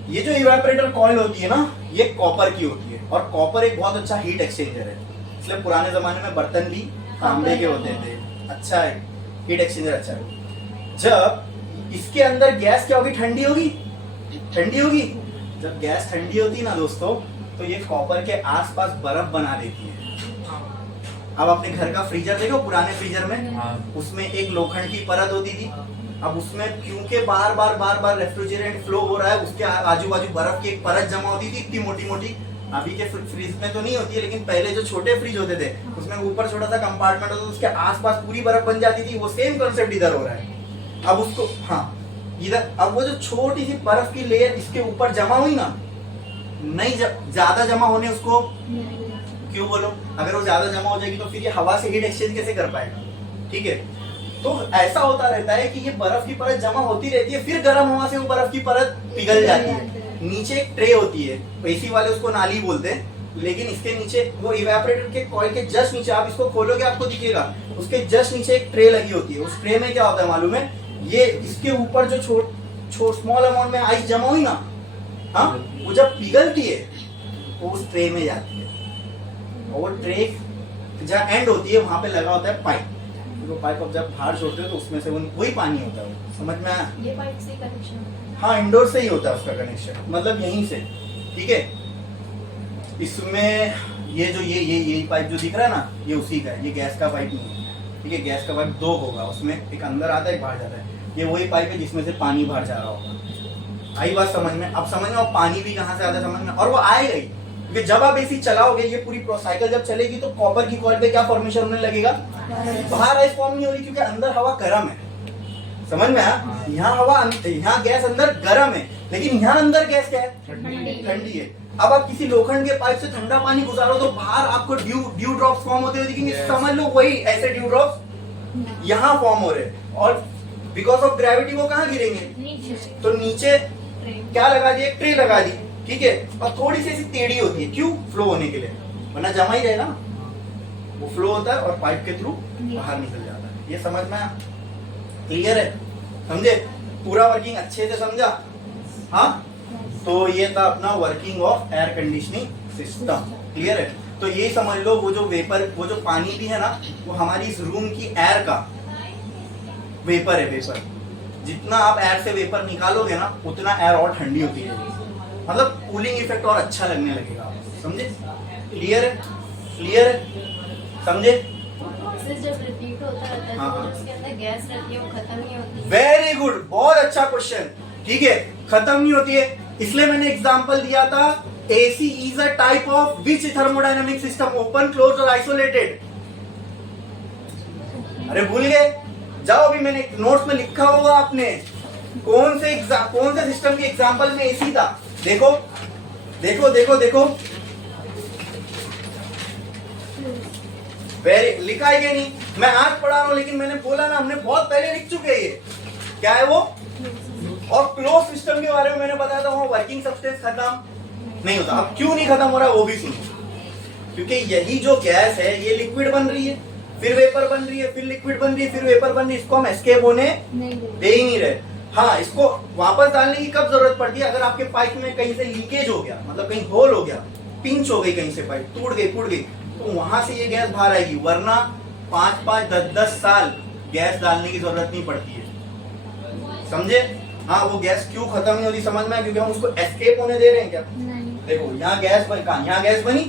ये जो इवेपोरेटर कॉइल होती है ना, ये कॉपर की होती है, और कॉपर एक बहुत अच्छा हीट एक्सचेंजर है, इसलिए पुराने जमाने में बर्तन भी तांबे के होते थे। अच्छा है, हीट एक्सचेंजर अच्छा है। जब इसके अंदर गैस क्या होगी? ठंडी होगी। ठंडी होगी, जब गैस ठंडी होती है ना दोस्तों, तो ये कॉपर के आसपास बर्फ बना देती है। अब अपने घर का फ्रीजर देखो, पुराने फ्रीजर में उसमें एक लोखंड की परत होती थी। अब उसमें क्योंकि बार बार रेफ्रिजरेंट फ्लो हो रहा है, उसके आजू बाजू बर्फ की एक परत जमा होती थी, इतनी मोटी मोटी। अभी के फ्रिज में तो नहीं होती है, लेकिन पहले जो छोटे फ्रिज होते थे उसमें ऊपर छोटा सा कंपार्टमेंट होता था, उसके आसपास पूरी बर्फ बन जाती थी। वो सेम कंसेप्ट इधर हो रहा है। अब उसको, हाँ इधर, अब वो जो छोटी सी बर्फ की लेयर इसके ऊपर जमा हुई ना, नहीं ज्यादा जमा होने उसको क्यों बोलो? अगर वो ज्यादा जमा हो जाएगी तो फिर ये हवा से हीट एक्सचेंज कैसे कर पाएगा? ठीक है, तो ऐसा होता रहता है कि ये बर्फ की परत जमा होती रहती है, फिर गर्म हवा से वो बर्फ की परत पिघल जाती है। नीचे एक ट्रे होती है, एसी वाले उसको नाली बोलते हैं, लेकिन इसके नीचे वो इवेपोरेटर के कॉइल के जस्ट नीचे, आप इसको खोलोगे आपको दिखेगा, उसके जस्ट नीचे एक ट्रे लगी होती है। उस ट्रे में क्या होता है मालूम है? ये इसके ऊपर जो स्मॉल अमाउंट में आइस जमा हुई ना, हाँ, वो जब पिघलती है वो उस ट्रे में जाती है, और वो ट्रे जहाँ एंड होती है वहां पे लगा होता है पाइप। तो पाइप अब जब बाहर छोड़ते हो तो उसमें से वही पानी होता है। वो समझ में आया? ये पाइप से कनेक्शन। हाँ, इंडोर से ही होता है उसका कनेक्शन, मतलब यहीं से। ठीक है, इसमें ये जो ये पाइप जो दिख रहा है ना, ये उसी का है, ये गैस का पाइप नहीं है। ठीक है, गैस का पाइप दो होगा, उसमें एक अंदर आता है एक बाहर जाता है। ये वही पाइप है जिसमें से पानी बाहर जा रहा होगा। आई बात समझ में? अब समझ में, और पानी भी कहाँ से आता है समझ में, और वो आएगा ही, क्योंकि जब आप एसी चलाओगे, ये पूरी साइकिल जब चलेगी तो कॉपर की कॉइल पे क्या फॉर्मेशन होने लगेगा, बाहर आइस फॉर्म नहीं हो रही क्योंकि अंदर हवा गर्म है। समझ में आया? यहाँ गैस अंदर गर्म है, लेकिन यहाँ अंदर गैस क्या है, ठंडी है। अब आप किसी लोखंड के पाइप से ठंडा पानी गुजारो तो बाहर आपको ड्यू ड्रॉप्स फॉर्म होते हुए दिखेंगे। समझ लो वही ऐसे ड्यू ड्रॉप्स यहाँ फॉर्म हो रहे हैं, और बिकॉज ऑफ ग्रेविटी वो कहाँ गिरेंगे, तो नीचे क्या लगा दी, एक ट्रे लगा दी, ठीक है, और थोड़ी सी ऐसी टेढ़ी होती है, क्यों, फ्लो होने के लिए, वरना जमा ही रहेगा ना, वो फ्लो होता है और पाइप के थ्रू बाहर निकल जाता है। ये समझ में आया? क्लियर है? समझे? पूरा वर्किंग अच्छे से समझा? हाँ, तो ये था अपना working of air conditioning system. Clear है? तो ये समझ लो वो जो वेपर, वो जो पानी भी है ना, वो हमारी इस रूम की एयर का वेपर है। वेपर जितना आप एयर से वेपर निकालोगे ना, उतना एयर और ठंडी होती है, मतलब कूलिंग इफेक्ट और अच्छा लगने लगेगा। समझे? क्लियर है? क्लियर है? समझे? प्रोसेस जब रिपीट होता रहता है तो उसके अंदर गैस रहती है, वो खत्म नहीं होती। वेरी गुड, बहुत अच्छा क्वेश्चन। ठीक है, खत्म नहीं होती है, इसलिए मैंने एग्जांपल दिया था AC is a type of which thermodynamic system, open, close और आइसोलेटेड। अरे भूल गए? जाओ, अभी मैंने नोट्स में लिखा होगा आपने कौन से सिस्टम के एग्जांपल में एसी था। देखो देखो देखो देखो, वेरी लिखा है कि नहीं? मैं आज पढ़ा रहा हूं, लेकिन मैंने बोला ना, हमने बहुत पहले लिख चुके हैं। ये क्या है वो? और क्लोज सिस्टम के बारे में मैंने बताया था, वहां वर्किंग सब्सटेंस खत्म नहीं होता। अब क्यों नहीं खत्म हो रहा है वो भी सुनो, क्योंकि यही जो गैस है ये लिक्विड बन रही है, फिर वेपर बन रही है, फिर लिक्विड बन रही है, फिर वेपर बन रही है। इसको हम एस्केप होने दे ही नहीं रहे। हाँ, इसको वापस डालने की कब जरूरत पड़ती है? अगर आपके पाइप में कहीं से लीकेज हो गया, मतलब कहीं होल हो गया, पिंच हो गई, कहीं से पाइप टूट गई, फूट गई, तो वहां से ये गैस बाहर आएगी। वरना 5-5, 10-10 साल गैस डालने की जरूरत नहीं पड़ती है। समझे? हाँ, वो गैस क्यों खत्म नहीं होती समझ में? क्योंकि हम उसको एस्केप होने दे रहे हैं क्या? देखो, यहाँ गैस बनी, कहाँ यहाँ गैस बनी,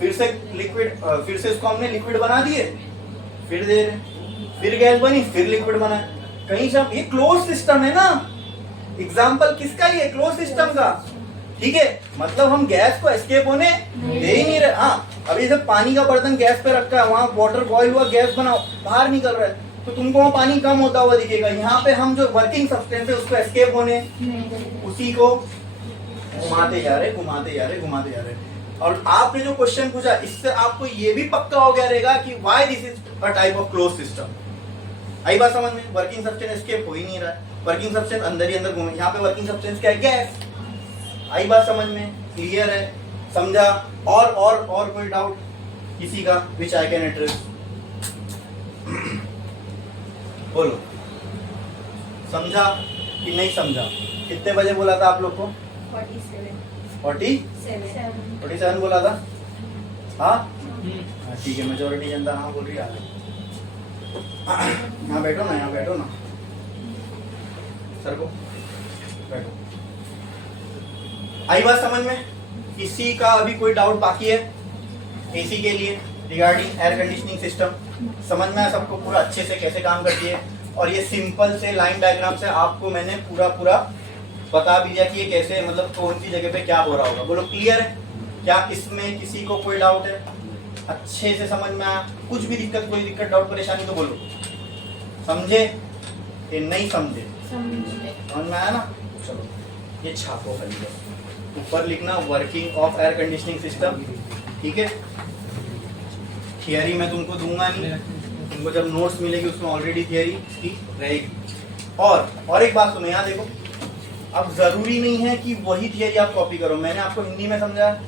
फिर से लिक्विड, फिर से इसको हमने लिक्विड बना दिए, फिर दे रहे, फिर गैस बनी, फिर लिक्विड बना। कहीं से ये क्लोज सिस्टम है ना, एग्जाम्पल किसका? ये क्लोज सिस्टम का। ठीक है, मतलब हम गैस को एस्केप होने दे ही नहीं रहे। हाँ, अभी जब पानी का बर्तन गैस पे रखा है, वहां वाटर बॉईल हुआ, गैस बना, बाहर निकल रहा है, तो तुमको वहां पानी कम होता हुआ दिखेगा। यहाँ पे हम जो वर्किंग सब्सटेंस है उसको एस्केप होने, उसी को घुमाते जा रहे, घुमाते जा रहे, घुमाते जा रहे। और आपने जो क्वेश्चन पूछा, इससे आपको ये भी पक्का हो गया रहेगा कि why this is a type of close system. आई बात समझ में? वर्किंग सब्सटेंस एस्केप हो ही नहीं रहा है, वर्किंग सब्सटेंस अंदर ही अंदर घूमे। यहाँ पे वर्किंग सब्सटेंस क्या है? गैस। आई बात समझ में? क्लियर है? समझा? और कोई डाउट किसी का विच आई कैन एड्रेस? बोलो, समझा कि नहीं समझा? कितने बजे बोला था आप लोग को? 47 बोला था। हाँ, ठीक है, मेजोरिटी जनता हाँ बोल रही है। यहाँ बैठो ना, यहाँ बैठो ना, सर को बैठो। आई बात समझ में? किसी का अभी कोई डाउट बाकी है एसी के लिए रिगार्डिंग एयर कंडीशनिंग सिस्टम? समझ में आया सबको पूरा अच्छे से कैसे काम करती है? और ये सिंपल से लाइन डायग्राम से आपको मैंने पूरा बता भी दिया कि ये कैसे, मतलब कौन सी जगह पे क्या हो रहा होगा। बोलो, क्लियर है? क्या इसमें किसी को कोई डाउट है? अच्छे से समझ में आया? कुछ भी दिक्कत, कोई दिक्कत, डाउट, परेशानी तो बोलो। समझे कि नहीं समझे? समझ में आया ना? चलो, ये छापो खाली, ऊपर लिखना working of air conditioning system. ठीक है, थियरी मैं तुमको दूंगा नहीं, तुमको जब नोट्स मिलेगी उसमें ऑलरेडी थियरी की रहेगी। और एक बात सुनो, यहाँ देखो, अब जरूरी नहीं है कि वही थियरी आप कॉपी करो। मैंने आपको हिंदी में समझाया,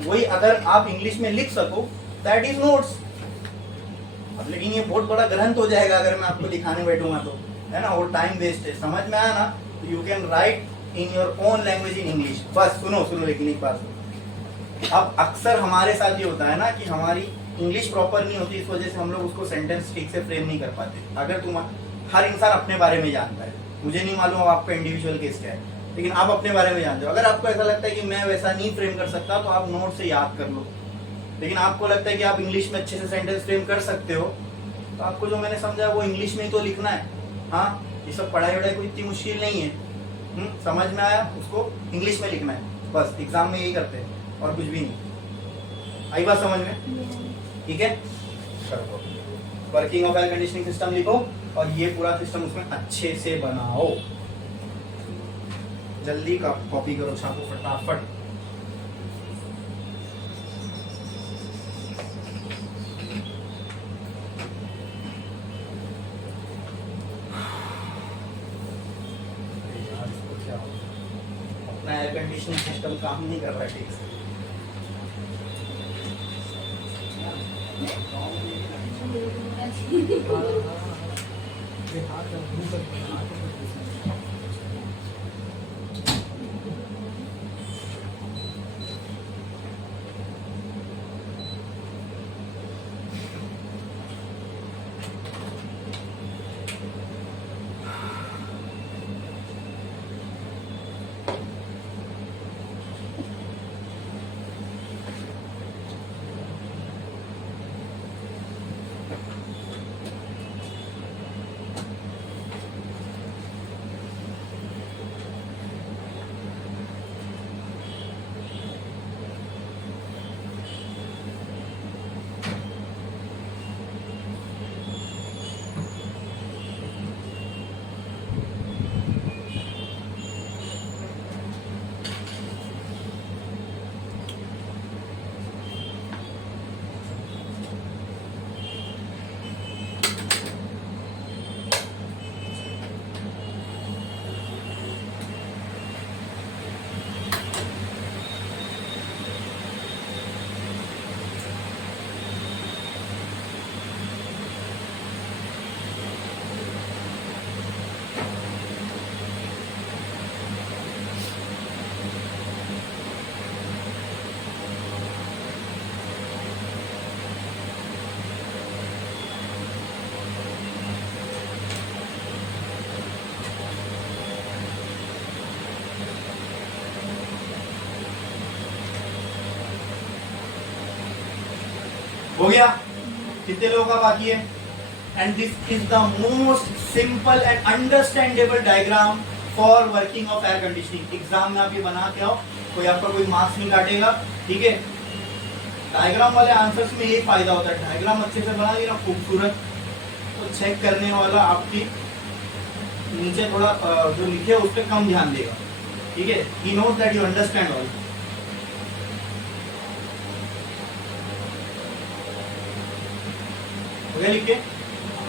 वही अगर आप इंग्लिश में लिख सको, दैट इज नोट्स। अब लेकिन ये बहुत बड़ा ग्रंथ हो जाएगा अगर मैं आपको लिखाने बैठूंगा तो, है ना, वो टाइम वेस्ट है। समझ में आया ना? You can write in your own language in English. बस सुनो लेकिन एक बात सुनो, अब अक्सर हमारे साथ ये होता है ना कि हमारी इंग्लिश प्रॉपर नहीं होती, इस वजह से हम लोग उसको सेंटेंस ठीक से फ्रेम नहीं कर पाते। अगर तुम, हर इंसान अपने बारे में जानता है, मुझे नहीं मालूम अब आपका इंडिविजुअल केस क्या है, लेकिन आप अपने बारे में जानते हो। अगर आपको ऐसा लगता है कि मैं वैसा नहीं फ्रेम कर सकता, तो आप नोट से याद कर लो। लेकिन आपको लगता है कि आप इंग्लिश में अच्छे से सेंटेंस फ्रेम कर सकते हो, तो आपको जो मैंने समझा वो इंग्लिश में ही तो लिखना है। हाँ, ये सब पढ़ाई वढ़ाई कोई इतनी मुश्किल नहीं है। समझ में आया? उसको इंग्लिश में लिखना है, बस एग्जाम में यही करते हैं। और कुछ भी नहीं। आई बात समझ में? ठीक है, करो। Working of air conditioning system लिखो और ये पूरा सिस्टम उसमें अच्छे से बनाओ। जल्दी का कॉपी करो, छापो फटाफट। अपना एयर कंडीशनिंग सिस्टम काम नहीं कर रहा है ठीक से। हो गया? कितने लोगों का बाकी है? And this is the most simple and understandable diagram for working of air conditioning. Exam में आप ये बना के आओ, कोई आपका कोई मार्क्स नहीं काटेगा, ठीक है? डायग्राम वाले आंसर्स में ये फायदा होता है, डायग्राम अच्छे से बना दिया खूबसूरत, तो चेक करने वाला आपकी नीचे थोड़ा जो लिखे उस पर कम ध्यान देगा, ठीक है? He knows that you understand all. लिख के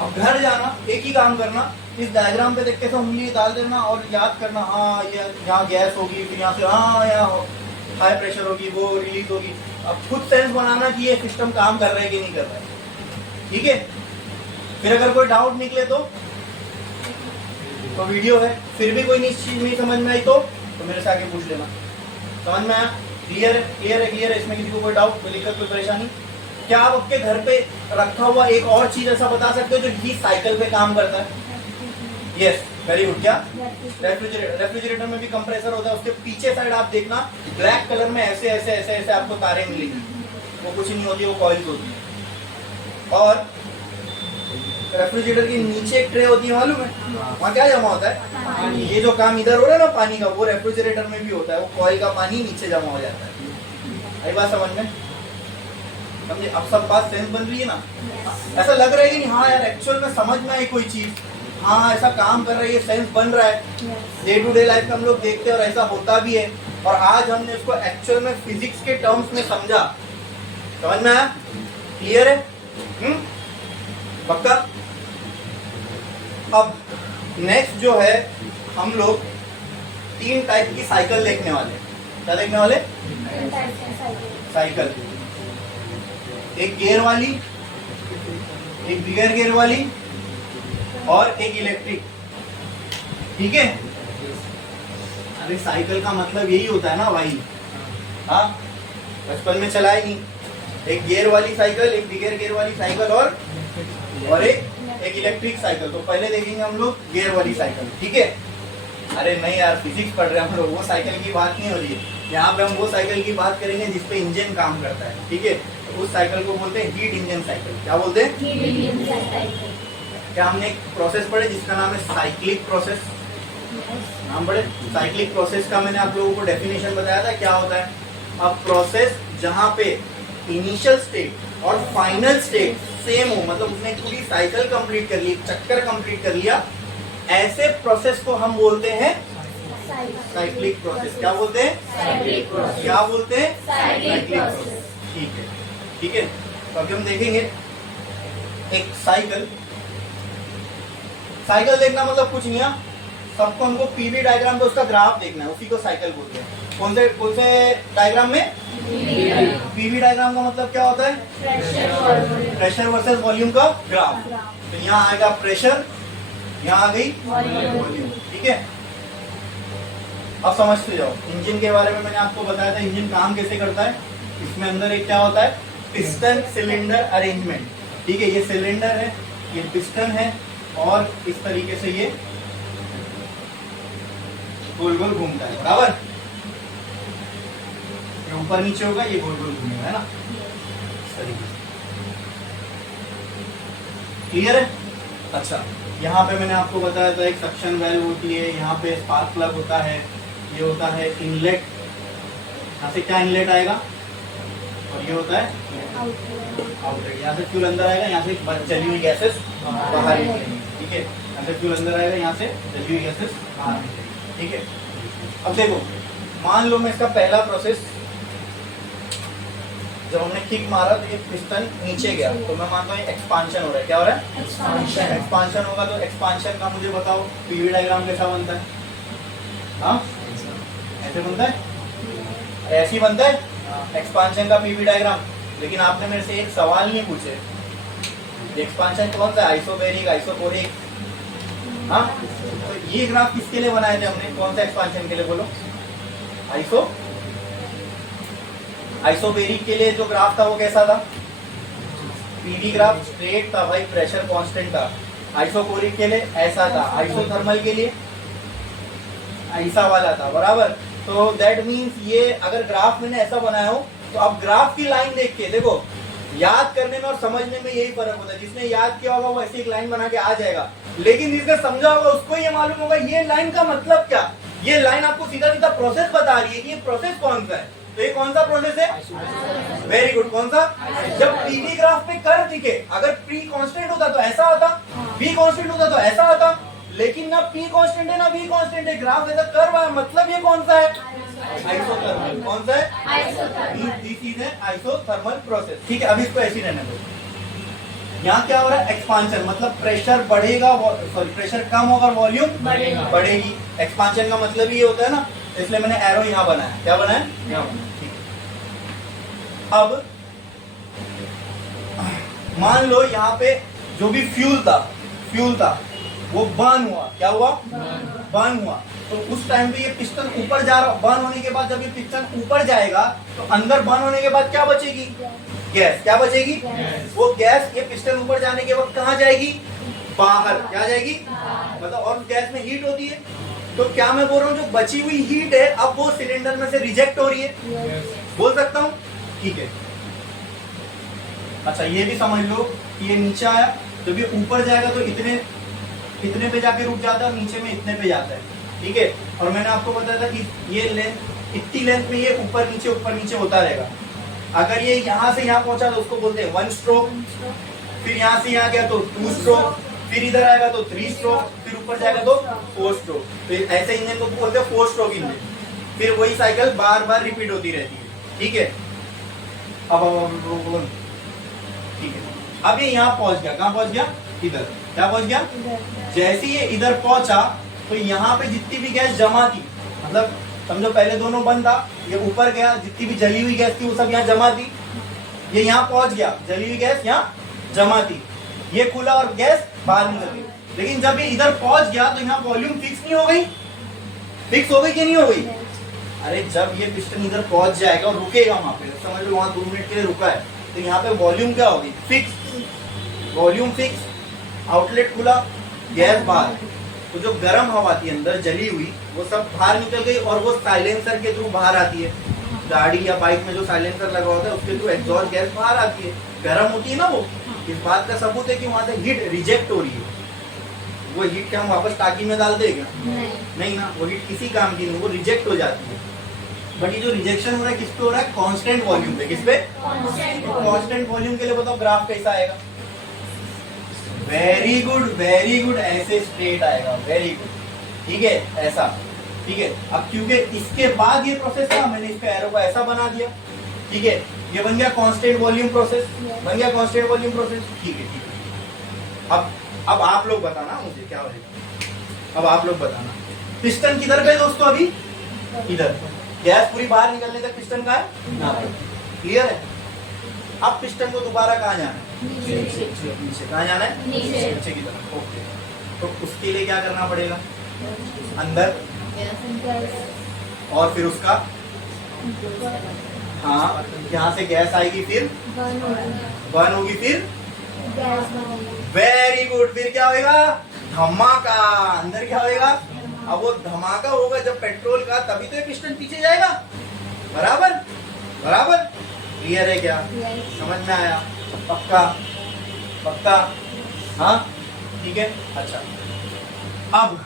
अब घर जाना, एक ही काम करना, इस डायग्राम पे देख के उंगली डाल देना और याद करना, हाँ ये यहाँ गैस होगी, फिर यहाँ से हाँ यहाँ हाई प्रेशर होगी, वो रिलीज होगी। अब खुद सेंस बनाना कि ये सिस्टम काम कर रहा है कि नहीं कर रहा है, ठीक है? फिर अगर कोई डाउट निकले तो वीडियो है, फिर भी कोई चीज नहीं समझ में आई तो मेरे से आगे पूछ लेना। समझ में आया? क्लियर है? क्लियर है? क्लियर है? इसमें किसी को कोई डाउट, कोई दिक्कत, कोई परेशानी? क्या आप आपके घर पे रखा हुआ एक और चीज ऐसा बता सकते हो जो ही साइकिल पे काम करता है? Yes, very good. क्या? रेफ्रिजरेटर। रेफ्रिजरेटर में भी कंप्रेसर होता है, उसके पीछे साइड आप देखना ब्लैक कलर में ऐसे ऐसे ऐसे ऐसे आपको तारें मिलेंगी, वो कुछ नहीं होती, वो कॉइल्स होती है। और रेफ्रिजरेटर के नीचे एक ट्रे होती है, मालूम है वहाँ क्या जमा होता है? ये जो काम इधर हो रहा है ना पानी का, वो रेफ्रिजरेटर में भी होता है, वो कॉइल का पानी नीचे जमा हो जाता है। आई बात समझ में? समझे? अब सब बात सेंस बन रही है ना? ऐसा लग रहा है कि नहीं हाँ यार एक्चुअल में समझ में आई कोई चीज, हाँ ऐसा काम कर रही है, सेंस बन रहा है। डे टू डे लाइफ में हम लोग देखते हैं और ऐसा होता भी है, और आज हमने उसको एक्चुअल में फिजिक्स के टर्म्स में समझा। समझ में आया? क्लियर है? पक्का? अब नेक्स्ट जो है, हम लोग 3 टाइप की साइकिल देखने वाले हैं। क्या देखने वाले? साइकिल। एक गियर वाली, एक बिगर गियर वाली और एक इलेक्ट्रिक, ठीक है? अरे साइकिल का मतलब यही होता है ना भाई, हाँ बचपन में चलाए नहीं। एक गियर वाली साइकिल, एक बिगर गियर वाली साइकिल और एक इलेक्ट्रिक साइकिल। तो पहले देखेंगे हम लोग गियर वाली साइकिल, ठीक है? अरे नहीं यार, फिजिक्स पढ़ रहे हैं हम लोग, वो साइकिल की बात नहीं हो रही है यहाँ पे। हम वो साइकिल की बात करेंगे जिसपे इंजन काम करता है, ठीक है? तो उस साइकिल को बोलते हैं हीट इंजन साइकिल। क्या बोलते हैं? Heat engine cycle. क्या हमने एक प्रोसेस पढ़े जिसका नाम है साइक्लिक प्रोसेस? नाम पढ़े? साइक्लिक प्रोसेस का मैंने आप लोगों को डेफिनेशन बताया था क्या होता है, अ प्रोसेस जहां पे इनिशियल स्टेट और फाइनल स्टेट सेम हो, मतलब उसने पूरी साइकिल कंप्लीट कर ली, चक्कर कंप्लीट कर लिया, ऐसे प्रोसेस को हम बोलते हैं साइक्लिक प्रोसेस। क्या बोलते हैं? Cyclic process. क्या बोलते हैं? Cyclic process. ठीक है, ठीक है। तो अभी हम देखेंगे एक साइकिल। साइकिल देखना मतलब कुछ नहीं है, सबको हमको पीवी डायग्राम पे उसका ग्राफ देखना है, उसी को साइकिल बोलते हैं। कौन से डायग्राम में? पीवी डायग्राम का मतलब क्या होता है? प्रेशर वर्सेस वॉल्यूम का ग्राफ। तो यहाँ आएगा प्रेशर, यहाँ आ गई वॉल्यूम। ठीक है, अब समझते जाओ। इंजन के बारे में मैंने आपको बताया था, इंजन काम कैसे करता है। इसमें अंदर एक क्या होता है? Piston cylinder arrangement. ठीक है, ये सिलेंडर है, ये पिस्टन है, और इस तरीके से ये गोल गोल घूमता है, बराबर। ये ऊपर नीचे होगा, ये गोल गोल घूमेगा, है ना, इस तरीके से। क्लियर है? अच्छा, यहाँ पे मैंने आपको बताया था एक सक्शन वेल्व होती है, यहाँ पे स्पार्क प्लग होता है, ये होता है इनलेट। यहाँ से क्या इनलेट आएगा, और ये होता है आउटलेट। यहाँ से फ्यूल अंदर आएगा, यहाँ से जली हुई गैसेस बाहर निकलेंगी। ठीक है, यहाँ से फ्यूल अंदर आएगा, यहाँ से जली हुई गैसेस बाहर निकलेंगी। ठीक है, अब देखो, मान लो मैं इसका पहला प्रोसेस, जब हमने किक मारा तो ये पिस्टन नीचे गया, तो मैं मानता हूँ एक्सपांशन हो रहा है। क्या हो रहा है? एक्सपांशन। एक्सपांशन होगा तो एक्सपांशन का मुझे बताओ पीवी डायग्राम कैसा बनता है? हाँ, ऐसे बनता है, ऐसे ही बनता है एक्सपांशन का पीवी डायग्राम। लेकिन आपने मेरे से एक सवाल नहीं पूछे, एक्सपांशन कौन सा है? Isobaric, isochoric? हाँ, तो ये ग्राफ किसके लिए बनाए थे हमने? कौन सा एक्सपांशन के लिए बोलो? आइसोबैरिक के लिए जो ग्राफ था वो कैसा था? पीवी ग्राफ स्ट्रेट था भाई, प्रेशर कांस्टेंट था। आइसोकोरिक के लिए ऐसा था, आइसोथर्मल के लिए ऐसा वाला था, बराबर। तो दैट मीन्स ये अगर ग्राफ मैंने ऐसा बनाया हो, तो अब ग्राफ की लाइन देख के देखो, याद करने में और समझने में यही फर्क होता है। जिसने याद किया होगा वो ऐसी एक लाइन बना के आ जाएगा, लेकिन जिसने समझा होगा उसको ये मालूम होगा ये लाइन का मतलब क्या। ये लाइन आपको सीधा सीधा प्रोसेस बता रही है कि ये प्रोसेस कौन सा है। तो ये कौन सा प्रोसेस है? वेरी गुड, कौन सा? जब पीवी ग्राफ पे कर्व दिखे, अगर पी कांस्टेंट होता तो ऐसा आता, बी कांस्टेंट होता तो ऐसा आता, लेकिन ना पी कांस्टेंट है ना बी कांस्टेंट है, ग्राफ ऐसा कर्व है, मतलब ये कौन सा है? आइसोथर्मल। कौन सा है? Isothermal. This is an isothermal process. ठीक है, अभी इसको ऐसे ही रहने दो। यहाँ क्या हो रहा है? एक्सपांशन, मतलब प्रेशर बढ़ेगा, सॉरी प्रेशर कम होगा, वॉल्यूम बढ़ेगी। एक्सपांशन का मतलब ये होता है ना, इसलिए मैंने एरो यहाँ बनाया। क्या बनाया? यहाँ बनाया। ठीक है, अब मान लो यहाँ पे जो भी फ्यूल था वो बर्न हुआ। क्या हुआ? बर्न हुआ। तो उस टाइम पे ये पिस्टन ऊपर जा रहा, बर्न होने के बाद जब ये पिस्टन ऊपर जाएगा तो अंदर बर्न होने के बाद क्या बचेगी? गैस। क्या बचेगी? वो गैस ये पिस्टन ऊपर जाने के वक्त कहाँ जाएगी? बाहर। क्या जाएगी? मतलब, और उस गैस में हीट होती है। तो क्या मैं बोल रहा हूँ, जो बची हुई हीट है अब वो सिलेंडर में से रिजेक्ट हो रही है। बोल सकता हूँ? ठीक है। अच्छा, ये भी समझ लो कि ये नीचे आया, जब ये ऊपर जाएगा तो इतने पे जाके रुक जाता है, और नीचे में इतने पे जाता है। ठीक है, और मैंने आपको बताया था कि ये लेंथ, इतनी लेंथ में ये ऊपर नीचे होता रहेगा। अगर ये यहाँ से यहाँ पहुंचा तो उसको बोलते हैं 1 स्ट्रोक, फिर यहाँ से यहाँ गया तो 2 स्ट्रोक, फिर इधर आएगा तो 3 स्ट्रोक, फिर ऊपर जाएगा तो 4 स्ट्रोक। तो ऐसे इंजन को बोलते हैं 4 स्ट्रोक इंजन। फिर वही साइकिल बार बार रिपीट होती रहती है। ठीक है, अब ठीक है, अब ये यहाँ पहुंच गया। कहाँ पहुंच गया? इधर। क्या पहुंच गया? जैसे ये इधर पहुंचा तो यहाँ पे जितनी भी गैस जमा थी, मतलब समझो पहले दोनों बंद था, ये ऊपर गया, जितनी भी जली हुई गैस थी वो सब यहाँ जमा थी, ये यहाँ पहुंच गया, जली हुई गैस यहाँ जमा थी, ये खुला और गैस बाहर निकल गई। लेकिन जब ये इधर पहुंच गया तो यहाँ वॉल्यूम फिक्स नहीं हो गई? फिक्स हो गई कि नहीं हो गई? अरे जब ये पिस्टन इधर पहुंच जाएगा और रुकेगा वहां पे, समझ लो वहां 2 मिनट के लिए रुका है, तो यहाँ पे वॉल्यूम क्या होगी? फिक्स। वॉल्यूम फिक्स, आउटलेट खुला, गैस बाहर। तो जो गर्म हवा थी अंदर जली हुई वो सब बाहर निकल गई, और वो साइलेंसर के थ्रू बाहर आती है। गाड़ी या बाइक में जो साइलेंसर लगा होता है उसके थ्रू एग्जॉस्ट गैस बाहर आती है, गर्म होती है ना वो। इस बात का सबूत है कि वहां से हीट रिजेक्ट हो रही है। वो हीट क्या हम वापस टाकी में डाल देगा? नहीं ना, वो हीट किसी काम की नहीं, वो रिजेक्ट हो जाती है। बट ये जो रिजेक्शन हो रहा है किस पे हो रहा है? कांस्टेंट वॉल्यूम पे। किस पे? कांस्टेंट वॉल्यूम के लिए बताओ ग्राफ कैसा आएगा? वेरी गुड, ऐसे स्ट्रेट आएगा। वेरी गुड, ठीक है, ऐसा। ठीक है, अब क्योंकि इसके बाद ये प्रोसेस था, मैंने इसका एरो को ऐसा बना दिया। ठीक है, ये बन गया कांस्टेंट वॉल्यूम प्रोसेस, बन गया कांस्टेंट वॉल्यूम प्रोसेस। ठीक है, ठीक है। अब आप लोग बताना मुझे क्या होगा। अब आप लोग बताना पिस्टन किधर पे दोस्तों? अभी इधर। गैस पूरी बाहर निकलने तक पिस्टन का है, क्लियर है? अब पिस्टन को दोबारा कहाँ जाना है? नीचे। कहाँ जाना है? नीचे की तरफ। ओके, तो उसके लिए क्या करना पड़ेगा? अंदर, और फिर उसका, हाँ, यहाँ से गैस आएगी, फिर बर्न होगी, फिर वेरी गुड, फिर क्या होगा? धमाका। अंदर क्या होगा? अब वो धमाका होगा जब पेट्रोल का, तभी तो ये पिस्टन पीछे जाएगा। बराबर बराबर, क्लियर है क्या? समझ में आया? पक्का पक्का, हाँ, ठीक है। अच्छा, अब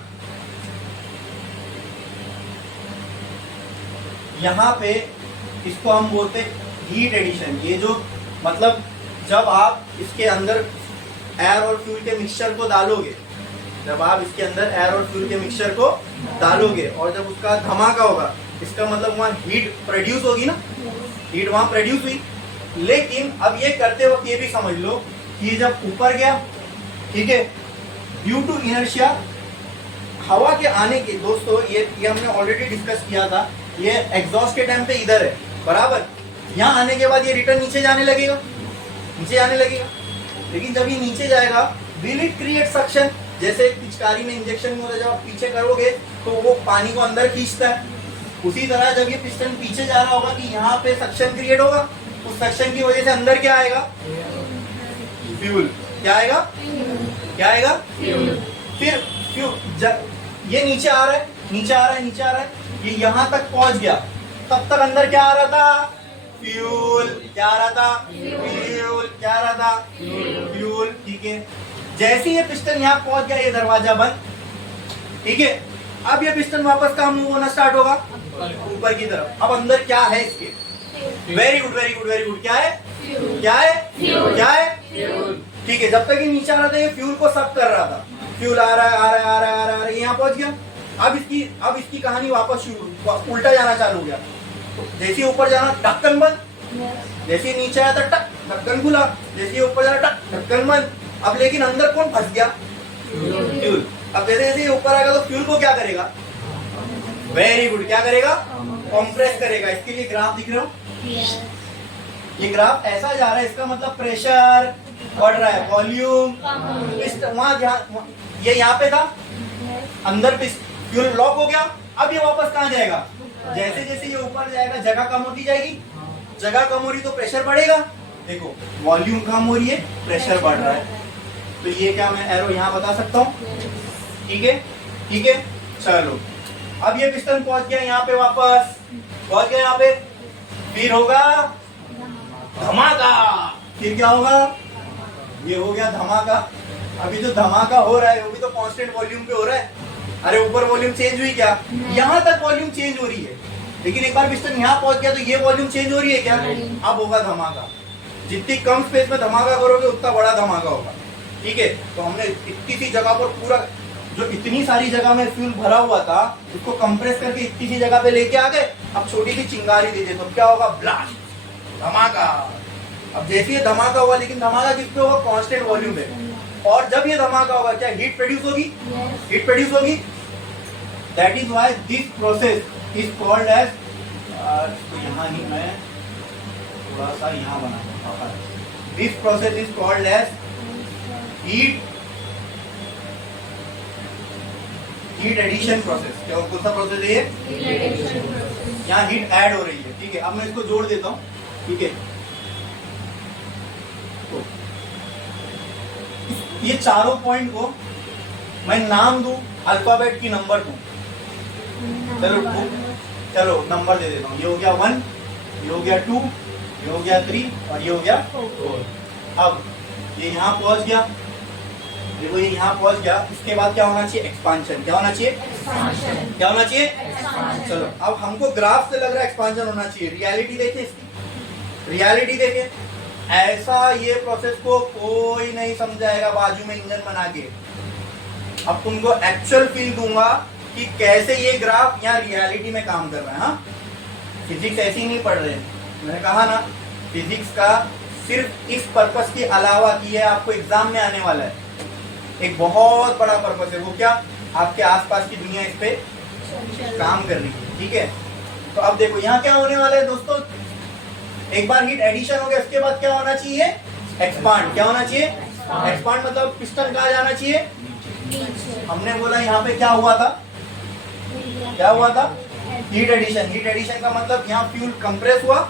यहाँ पे इसको हम बोलते हीट एडिशन। ये जो मतलब जब आप इसके अंदर एयर और फ्यूल के मिक्सचर को डालोगे, जब आप इसके अंदर एयर और फ्यूल के मिक्सचर को डालोगे और जब उसका धमाका होगा, इसका मतलब वहाँ हीट प्रोड्यूस होगी ना, हीट वहाँ प्रोड्यूस हुई। लेकिन अब ये करते वक्त ये भी समझ लो कि जब ऊपर गया, ठीक है, ड्यू टू इनर्शिया, हवा के आने के, दोस्तों ये हमने ऑलरेडी डिस्कस किया था, ये एग्जॉस्ट के टाइम पे इधर है, बराबर। यहाँ आने के बाद ये रिटर्न नीचे जाने लगेगा, नीचे जाने लगेगा। लेकिन जब ये नीचे जाएगा, विल इट क्रिएट सक्शन? जैसे पिचकारी में इंजेक्शन में होता है, जब आप पीछे करोगे तो वो पानी को अंदर खींचता है, उसी तरह जब ये पिस्टन पीछे जा रहा होगा कि यहाँ पे सक्शन क्रिएट होगा, उस सक्शन की वजह से अंदर क्या आएगा? फ्यूल। क्या आएगा? क्या आएगा? फिर फ्यूल। ये नीचे आ रहा है, नीचे आ रहा है, नीचे आ रहा है, ये यहाँ तक पहुंच गया, तब तक अंदर क्या आ रहा था? फ्यूल। क्या आ रहा था? फ्यूल। क्या आ रहा था? फ्यूल। ठीक है, जैसे ये पिस्टन यहाँ पहुंच गया, ये दरवाजा बंद, ठीक है। अब ये पिस्टन वापस काम मूव होना स्टार्ट होगा ऊपर की तरफ। अब अंदर क्या है इसके? Very good, very good, very good. क्या है? क्या है? क्या है? ठीक है, जब तक ये नीचे आ रहा था, ये फ्यूल को सब कर रहा था। फ्यूल आ रहा है, आ रहा है, आ रहा है, आ रहा है, यहाँ पहुंच गया। अब इसकी कहानी वापस शुरू, उल्टा जाना चालू हो गया। तो जैसे ऊपर जाना, ढक्कन बंद। जैसे नीचे आया था, टक, ढक्कन खुला। जैसे ऊपर जाना, टक, ढक्कन बंद। अब लेकिन अंदर कौन फंस गया? फ्यूल। अब जैसे जैसे ऊपर आएगा तो फ्यूल को क्या करेगा? वेरी गुड, क्या करेगा? कंप्रेस करेगा। इसके लिए ग्राफ दिख रहे हो? ये ग्राफ ऐसा जा रहा है, इसका मतलब प्रेशर बढ़ रहा है, वॉल्यूम वहां, ये यहाँ पे था, अंदर फ्यूल लॉक हो गया। अब ये वापस कहाँ जाएगा? जैसे जैसे ये ऊपर जाएगा, जगह कम होती जाएगी। जगह कम हो रही तो प्रेशर बढ़ेगा। देखो, वॉल्यूम कम हो रही है, प्रेशर बढ़ रहा है। तो ये क्या मैं एरो यहाँ बता सकता हूँ? ठीक है, ठीक है, चलो। अब ये पिस्टन पहुंच गया यहाँ पे, वापस पहुंच गया यहाँ पे, फिर होगा धमाका। फिर क्या होगा? ये हो गया धमाका। अभी जो धमाका हो रहा है वो भी तो कांस्टेंट वॉल्यूम पे हो रहा है। अरे ऊपर वॉल्यूम चेंज हुई क्या? यहाँ तक वॉल्यूम चेंज हो रही है, लेकिन एक बार पिस्टन यहाँ पहुंच गया तो ये वॉल्यूम चेंज हो रही है क्या? अब होगा धमाका। जितनी कम स्पेस में धमाका करोगे उतना बड़ा धमाका होगा। ठीक है, तो हमने इतनी सी जगह पर पूरा, जो इतनी सारी जगह में फ्यूल भरा हुआ था, उसको कंप्रेस करके इतनी सी जगह पे लेके आ गए। अब छोटी सी चिंगारी दे दे तो क्या होगा? ब्लास्ट, धमाका। अब जैसे ये धमाका हुआ, लेकिन धमाका किस पे होगा? कांस्टेंट वॉल्यूम पे। और जब ये धमाका होगा, क्या हीट प्रोड्यूस होगी? हीट प्रोड्यूस होगी। That is why this process is called as, तो यहाँ ही मैं थोड़ा सा यहाँ बना, this process is called as heat addition process. क्या कौन सा प्रोसेस है ये? यहाँ हीट ऐड हो रही है। ठीक है, अब मैं इसको जोड़ देता हूँ। ठीक है, तो ये चारों पॉइंट को मैं नाम दूं, अल्फाबेट की नंबर दूं। चलो नंबर दे देता हूँ। ये हो गया 1, ये हो गया 2, ये हो गया 3 और ये हो गया 4। अब ये यहाँ पहुंच गया, देखो ये यहाँ पहुंच गया। इसके बाद क्या होना चाहिए? एक्सपांशन। क्या होना चाहिए? क्या होना चाहिए? चलो अब हमको ग्राफ से लग रहा है एक्सपांशन होना चाहिए। रियलिटी देखिए इसकी, रियलिटी देखिए, ऐसा ये प्रोसेस को कोई नहीं समझाएगा बाजू में इंजन बना के। अब तुमको एक्चुअल फील दूंगा कि कैसे ये ग्राफ यहाँ रियलिटी में काम कर रहा है। हाँ, फिजिक्स ऐसी ही नहीं पढ़ रहे हैं। मैंने कहा ना, फिजिक्स का सिर्फ इस पर्पस के अलावा कि ये आपको एग्जाम में आने वाला है, एक बहुत बड़ा पर्पस है। वो क्या? आपके आसपास की दुनिया इस पे काम कर रही है। ठीक है, तो अब देखो यहाँ क्या होने वाला है दोस्तों। एक बार हीट एडिशन हो गया, उसके बाद क्या होना चाहिए? एक्सपांड। क्या होना चाहिए? एक्सपांड मतलब पिस्टन कहाँ जाना चाहिए? हमने बोला यहाँ पे क्या हुआ था? क्या हुआ था? Heat addition. हीट एडिशन का मतलब यहाँ फ्यूल कंप्रेस हुआ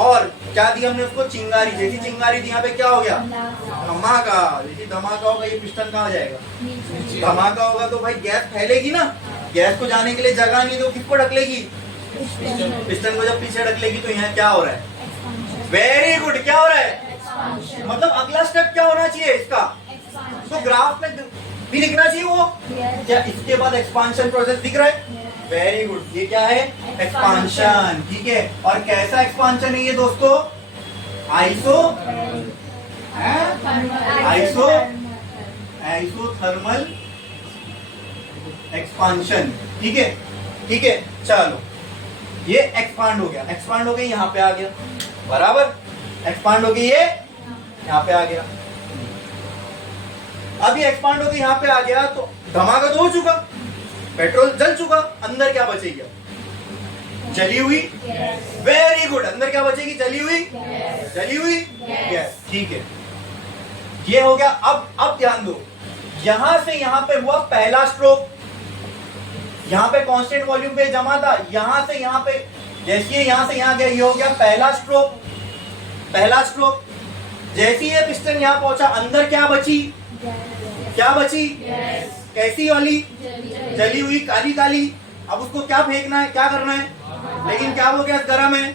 और क्या दी हमने उसको? चिंगारी। जैसी चिंगारी दी यहाँ पे क्या हो गया? धमाका। जैसी धमाका होगा ये पिस्टन कहाँ जाएगा? धमाका होगा तो भाई गैस फैलेगी ना। गैस को जाने के लिए जगह नहीं, तो किसको ढकलेगी? पिस्टन को जब पीछे ढकलेगी तो यहाँ क्या हो रहा है? वेरी गुड, क्या हो रहा है? मतलब अगला स्टेप क्या होना चाहिए इसका? तो ग्राफ में भी लिखना चाहिए वो। क्या इसके बाद एक्सपांशन प्रोसेस दिख रहा है? वेरी गुड, ये क्या है? एक्सपांशन। ठीक है, और कैसा एक्सपांशन है ये दोस्तों? Isothermal expansion. ठीक है, ठीक है, चलो ये एक्सपांड हो गया। एक्सपांड हो गई, यहाँ पे आ गया, बराबर। एक्सपांड हो गई, ये यहाँ पे आ गया। अब ये एक्सपांड हो गई, यहाँ पे आ गया, तो धमाका तो हो चुका, पेट्रोल जल चुका। अंदर क्या बचेगी? जली हुई। वेरी गुड, अंदर क्या बचेगी? जली हुई, जली हुई गैस। ठीक है, ये हो गया। अब ध्यान दो, यहां से यहां पे हुआ पहला स्ट्रोक। यहां पे कांस्टेंट वॉल्यूम पे जमा था, यहां से यहां पे, जैसे यहां से यहां गया, ये हो गया पहला स्ट्रोक। पहला स्ट्रोक। जैसे ये पिस्टन यहां पहुंचा, अंदर क्या बची? क्या बची? कैसी वाली? जली हुई, काली काली। अब उसको क्या फेंकना है? क्या करना है? लेकिन क्या वो गैस गर्म है?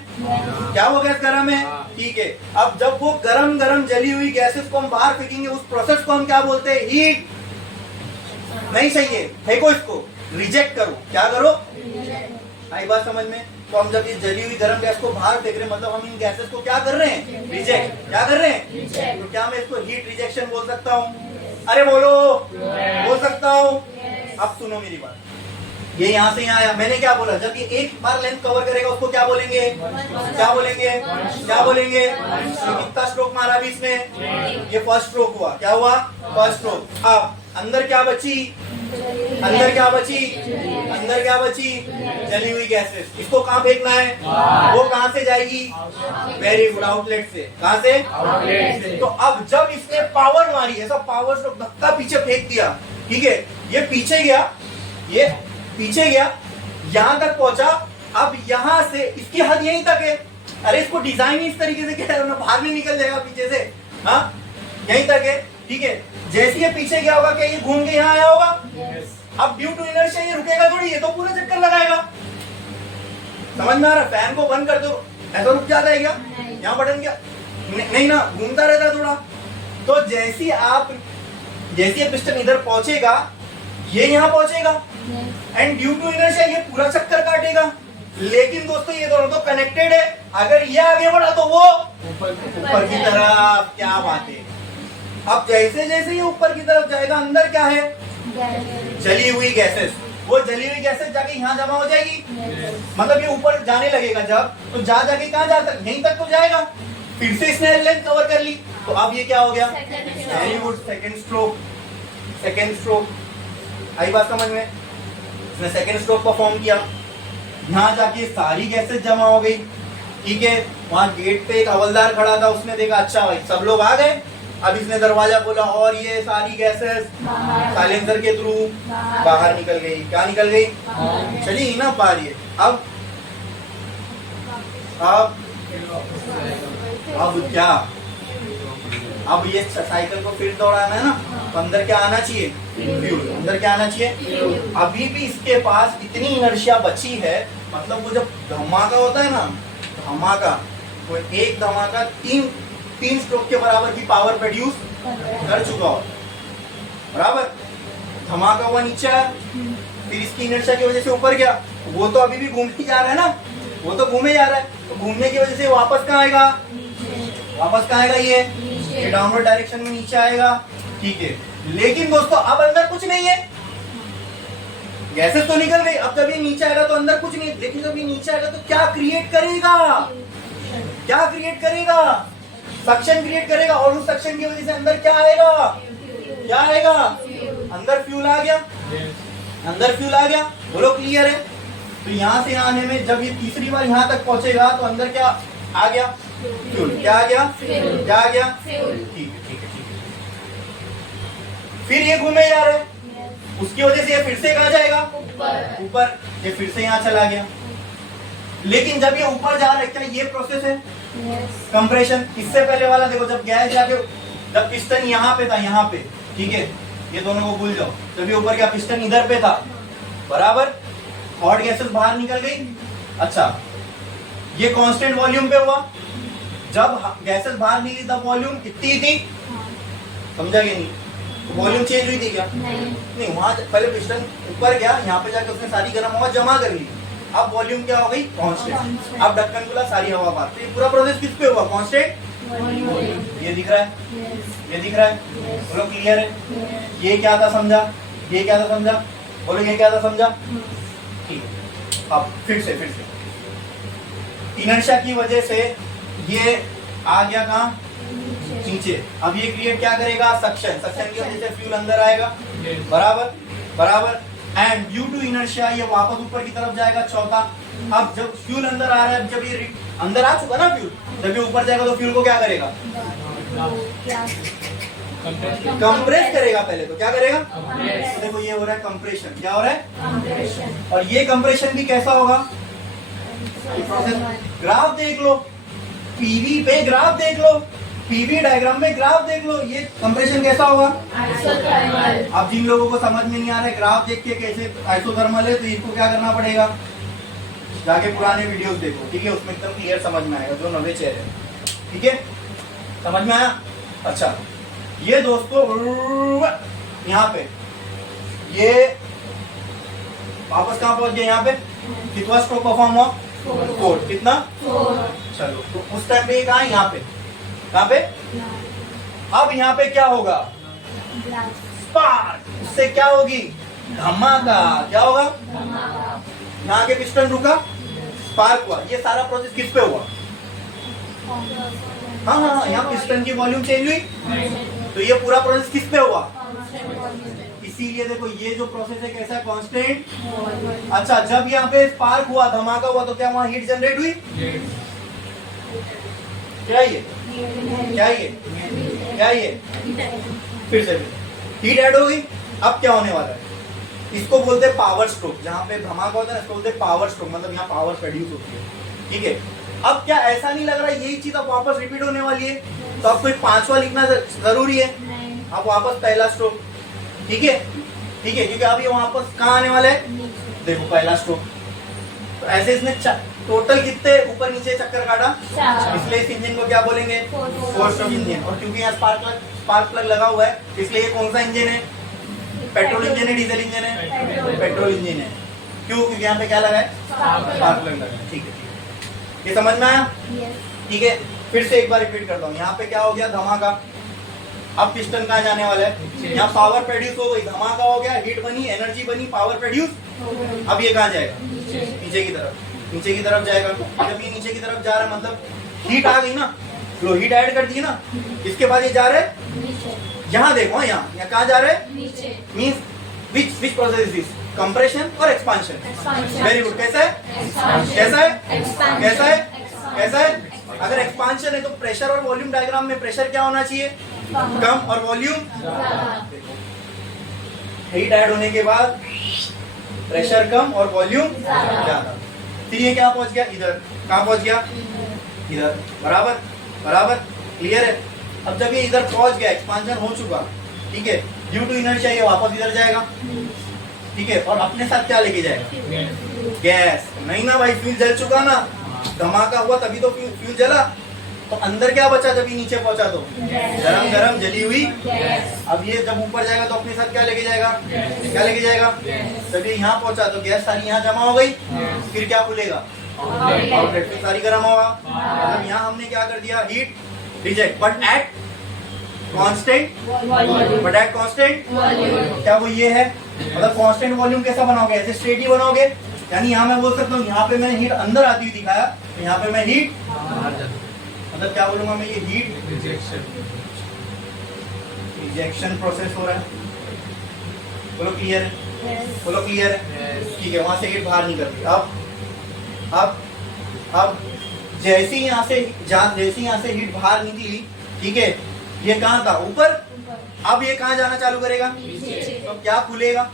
क्या वो गैस गर्म है? ठीक है, अब जब वो गरम गरम जली हुई गैसेस को हम बाहर फेंकेंगे, उस प्रोसेस को हम क्या बोलते हैं? हीट। नहीं चाहिए, फेंको इसको, रिजेक्ट करो। क्या करो? आई बात समझ में? तो हम जब ये जली हुई गर्म गैस को बाहर फेंक रहे हैं, मतलब हम इन गैसेस को क्या कर रहे हैं? रिजेक्ट। क्या कर रहे हैं? तो क्या मैं इसको हीट रिजेक्शन बोल सकता हूँ? अरे बोलो, बोल सकता हूँ। अब सुनो मेरी बात, ये यहाँ से यहाँ आया, मैंने क्या बोला? जब ये एक बार लेंथ कवर करेगा उसको क्या बोलेंगे? क्या बोलेंगे? क्या बोलेंगे? तो कितना स्ट्रोक मारा अभी इसने? ये फर्स्ट स्ट्रोक हुआ। क्या हुआ? First stroke. अब अंदर क्या बची? अंदर क्या बची? अंदर क्या बची? जली हुई गैसेस। इसको कहाँ फेंकना है? वो कहाँ से जाएगी? वेरी गुड, आउटलेट से। कहाँ से? आउटलेट से। तो अब जब इसने पावर मारी, ऐसा पावर स्ट्रोक, धक्का पीछे फेंक दिया, ठीक है, ये पीछे गया, ये पीछे गया, यहां तक पहुंचा। अब यहां से इसकी हद यहीं तक है। अरे इसको डिजाइन ही इस तरीके से किया है, बाहर नहीं निकल जाएगा पीछे से। हाँ, यहीं तक है। ठीक है, जैसे ये पीछे गया होगा, क्या ये घूम के यहाँ आया होगा? अब ड्यू टू इनर्शिया ये रुकेगा थोड़ी, ये तो पूरा चक्कर लगाएगा। समझ में आ रहा? फैन को बंद कर दो, ऐसा रुक जाता है क्या? यहाँ बटन क्या? नहीं ना, घूमता रहता है थोड़ा। तो जैसे ये पिस्टन इधर पहुंचेगा, ये यहाँ पहुंचेगा, एंड ड्यू टू इनर्शिया ये पूरा चक्कर काटेगा। लेकिन दोस्तों ये दोनों तो कनेक्टेड है। अगर ये आगे बढ़ा तो वो ऊपर की तरफ। क्या बात है? अब जैसे जैसे ये ऊपर की तरफ जाएगा, अंदर क्या है? जली हुई गैसेस। वो जली हुई गैसेस जाके यहाँ जमा हो जाएगी। मतलब ये ऊपर जाने लगेगा जब, तो जाके कहाँ जा तक? यहीं तक तो जाएगा। फिर से इसने लेंथ कवर कर ली, तो अब ये क्या हो गया? Very good, second stroke. Second stroke आई बात समझ में? इसने सेकेंड स्ट्रोक परफॉर्म किया, यहाँ जाके सारी गैसेस जमा हो गई। ठीक है, वहां गेट पे एक हवलदार खड़ा था, उसने देखा अच्छा भाई सब लोग आ गए। अब इसने दरवाजा खोला और ये सारी गैसेस साइलेंसर के थ्रू बाहर निकल गई। क्या निकल गई? चली ही ना पा रही है। अब क्या? अब ये साइकिल को फिर दौड़ाना है ना, तो अंदर क्या आना चाहिए? फ्यूल। अंदर क्या आना चाहिए? अभी भी इसके पास इतनी इनर्शिया बची है, मतलब वो जब धमाका होता है ना, धमाका, वो एक धमाका तीन स्ट्रोक के बराबर की पावर प्रोड्यूस कर चुका हो। बराबर? धमाका हुआ नीचे, फिर इसकी इनर्शिया की वजह से ऊपर गया, वो तो अभी भी घूमते ही जा रहा है ना, वो तो घूमे जा रहा है, तो घूमने की वजह से वापस कहाँ आएगा, वापस कहाँ आएगा, ये डाउनवर्ड डायरेक्शन में नीचे आएगा, ठीक है। लेकिन दोस्तों अब अंदर कुछ नहीं है, गैसेस तो निकल गई, अब जब ये नीचे आएगा तो अंदर कुछ नहीं है, लेकिन जब ये नीचे आएगा तो क्या क्रिएट करेगा, क्या क्रिएट करेगा, सक्शन क्रिएट करेगा, और उस सक्शन की वजह से अंदर क्या आएगा, क्या आएगा, अंदर फ्यूल आ गया, अंदर फ्यूल आ गया, बोलो क्लियर है। तो यहाँ से आने में जब ये तीसरी बार यहाँ तक पहुंचेगा तो अंदर क्या आ गया, फ्यूल, क्या आ गया, क्या आ गया, ठीक है ठीक है ठीक है। फिर ये घूमे जा रहा है, उसकी वजह से ये फिर से कहाँ जाएगा, ऊपर, ये फिर से यहाँ चला गया। लेकिन जब ये ऊपर जा रहा है, क्या ये प्रोसेस है कंप्रेशन? इससे पहले वाला देखो, जब गैस जाके, जब पिस्टन यहाँ पे था, यहाँ पे, ठीक है, ये दोनों को भूल जाओ, जब ये ऊपर गया पिस्टन इधर पे था, बराबर, हॉट गैसेस बाहर निकल गई। अच्छा, ये कांस्टेंट वॉल्यूम पे हुआ, जब गैसेस बाहर निकली तब वॉल्यूम कितनी थी, समझा कि नहीं, वॉल्यूम चेंज हुई थी क्या, नहीं, वहां पहले पिस्टन ऊपर गया, यहाँ पे जाकर उसने सारी गर्म हवा जमा कर ली, अब वॉल्यूम क्या हो गई, कांस्टेंट, अब ढक्कन खुला, सारी हवा बाहर, तो ये पूरा प्रोसेस किस पे हुआ, कांस्टेंट, ये दिख रहा है, ये दिख रहा है, बोलो क्लियर है। ये क्या था समझा, ये क्या था समझा, बोलो ये क्या था समझा, ठीक है। अब फिर से इनर्शिया की वजह से ये आ गया कहाँ, नीचे, अब ये क्रिएट क्या करेगा, सक्शन, सक्शन की वजह से फ्यूल अंदर आएगा, बराबर बराबर, एंड ड्यू टू इनर्शिया ये वापस ऊपर की तरफ जाएगा, चौथा। अब जब फ्यूल अंदर आ रहा है, जब ये अंदर आ चुका ना फ्यूल, जब ये ऊपर जाएगा तो फ्यूल को क्या करेगा, कंप्रेस करेगा, पहले तो क्या करेगा, देखो ये हो रहा है कंप्रेशन, क्या हो रहा है, और ये कंप्रेशन भी कैसा होगा, ग्राफ देख लो, पीवी पे ग्राफ देख लो, पीवी डायग्राम में ग्राफ देख लो, ये कंप्रेशन कैसा होगा। अब जिन लोगों को समझ में नहीं आ रहा है ग्राफ देख के कैसे आइसोथर्मल है, तो इनको क्या करना पड़ेगा, जाके पुराने वीडियोस देखो, ठीक है, उसमें एकदम क्लियर समझ में आएगा, जो नवे चेहरे, ठीक है, समझ में आया। अच्छा, ये दोस्तों यहाँ पे ये वापस कहाँ पहुंच गए, यहाँ पे कितना स्ट्रोक परफॉर्म हुआ, 4, कितना, चलो, तो उस टाइम पे कहाँ, यहाँ पे, कहाँ पे, अब यहाँ पे क्या होगा, स्पार्क, उससे क्या होगी, धमाका, क्या होगा, यहाँ के पिस्टन रुका, स्पार्क हुआ, ये सारा प्रोसेस किस पे हुआ, हाँ हाँ हाँ, यहाँ पिस्टन की वॉल्यूम चेंज हुई, तो ये पूरा प्रोसेस किस पे हुआ, इसीलिए देखो ये जो प्रोसेस है कैसा है, कांस्टेंट। अच्छा, जब यहाँ पे स्पार्क हुआ, धमाका हुआ, तो क्या वहाँ हीट जनरेट हुई, क्या ये, क्या ये, क्या ये, फिर से हीट ऐड हो गई। अब क्या होने वाला है, इसको बोलते हैं पावर स्ट्रोक, जहाँ पे धमाका होता है इसको बोलते हैं पावर स्ट्रोक, मतलब यहाँ पावर प्रोड्यूस होती है, ठीक है। अब क्या ऐसा नहीं लग रहा यही चीज अब वापस रिपीट होने वाली है, तो अब कोई पांचवा लिखना जरूरी है, अब वापस पहला स्ट्रोक, ठीक है ठीक है, क्योंकि अब ये वापस कहाँ आने वाला है, देखो पहला स्ट्रोक, तो ऐसे इसने टोटल कितने ऊपर नीचे चक्कर काटा, इसलिए इस इंजन को क्या बोलेंगे, 4 स्ट्रोक इंजन। और क्योंकि यहाँ स्पार्क प्लग लगा हुआ है, इसलिए ये कौन सा इंजन है, पेट्रोल इंजन है, डीजल इंजन है, पेट्रोल इंजन है, क्यों, क्योंकि यहाँ पे क्या लगा है, स्पार्क प्लग लगा है, ठीक है, ये समझ में आया, ठीक है। फिर से एक बार रिपीट करता हूँ, यहाँ पे क्या हो गया, धमाका, अब पिस्टन कहाँ जाने वाला है, यहाँ पावर प्रोड्यूस हो गई, धमाका हो गया, हीट बनी, एनर्जी बनी, पावर प्रोड्यूस, अब ये कहाँ जाएगा, नीचे की तरफ, नीचे की तरफ जाएगा। जब ये नीचे की तरफ जा रहा है मतलब हीट आ गई ना, लो हीट ऐड कर दी ना, इसके बाद ये जा रहे हैं, यहाँ देखो, यहाँ कहाँ जा रहे हैं, means which process is this, compression और एक्सपांशन, वेरी गुड। कैसा है, कैसा है, कैसा है, कैसा है, अगर एक्सपांशन है तो प्रेशर और वॉल्यूम डायग्राम में प्रेशर क्या होना चाहिए, कम, और वॉल्यूम, हीट ऐड होने के बाद प्रेशर कम और वॉल्यूम ज्यादा। फिर ये क्या पहुंच गया, इधर, कहाँ पहुंच गया, इधर, बराबर बराबर, क्लियर है। अब जब ये इधर पहुंच गया, एक्सपांशन हो चुका, ठीक है, ड्यू टू इनर्शिया ये वापस इधर जाएगा, ठीक है, और अपने साथ क्या लेके जाएगा, गैस, नहीं ना भाई, फ्यूल जल चुका ना, धमाका हुआ तभी तो फ्यूल जला, तो अंदर क्या बचा जब ये नीचे पहुंचा तो गरम गरम जली हुई। अब ये जब ऊपर जाएगा तो अपने साथ क्या लेके जाएगा, क्या लेके जाएगा, जब ये यहाँ पहुंचा तो गैस सारी यहाँ जमा हो गई, फिर क्या खुलेगा, आउटलेट, फिर सारी गर्म होगा। मतलब यहाँ हमने क्या कर दिया, heat reject, but at constant, but at constant, क्या वो ये है, मतलब कांस्टेंट वॉल्यूम कैसा बनाओगे, ऐसे स्ट्रेट ही बनाओगे। यानी यहाँ मैं बोल सकता हूँ, यहाँ पे मैंने हीट अंदर आती हुई दिखाया, तो यहाँ पे मैं हीट, मतलब क्या बोलूंगा मैं, ये हीट रिजेक्शन प्रोसेस हो रहा है। बोलो क्लियर है, बोलो क्लियर है, ठीक है। वहां से हीट बाहर निकल गई। अब जैसे यहाँ से हीट बाहर निकली, ठीक है, ये कहाँ था, ऊपर। अब ये कहाँ जाना चालू करेगा, तो क्या खुलेगा,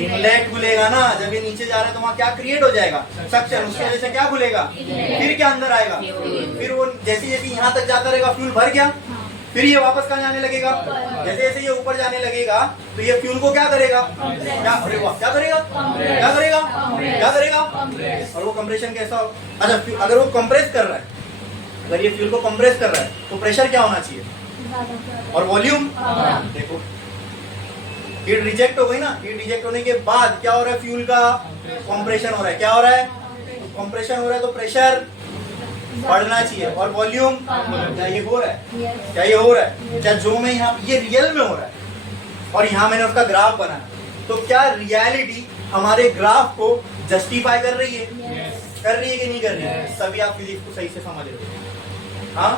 इनलेट खुलेगा ना। जब ये नीचे जा रहा है तो वहाँ क्या क्रिएट हो जाएगा, सक्शन, उसकी वजह से क्या खुलेगा, फिर क्या अंदर आएगा, फिर वो जैसे जैसे यहाँ तक जाता रहेगा, फ्यूल भर गया, फिर ये वापस कहाँ जाने लगेगा, जैसे जैसे ये ऊपर जाने लगेगा तो ये फ्यूल को क्या करेगा, क्या, अरे वाह, क्या करेगा, क्या करेगा, क्या करेगा, और वो कंप्रेशन कैसा हो, अच्छा अगर वो कंप्रेस कर रहा है, अगर ये फ्यूल को कंप्रेस कर रहा है तो प्रेशर क्या होना चाहिए, और वॉल्यूम, देखो हीट रिजेक्ट हो गई ना। हीट रिजेक्ट होने के बाद क्या हो रहा है, फ्यूल का कंप्रेशन हो रहा है, क्या हो रहा है, कंप्रेशन हो रहा है, तो प्रेशर बढ़ना चाहिए, और वॉल्यूम, क्या ये हो रहा है, क्या ये हो रहा है, क्या जो मैं यहाँ, ये रियल में हो रहा है, और यहाँ मैंने उसका ग्राफ बनाया, तो क्या रियलिटी हमारे ग्राफ को जस्टिफाई कर रही है, कर रही है कि नहीं कर रही है, तभी आप फिजिक्स को सही से समझ रहे हो। हाँ,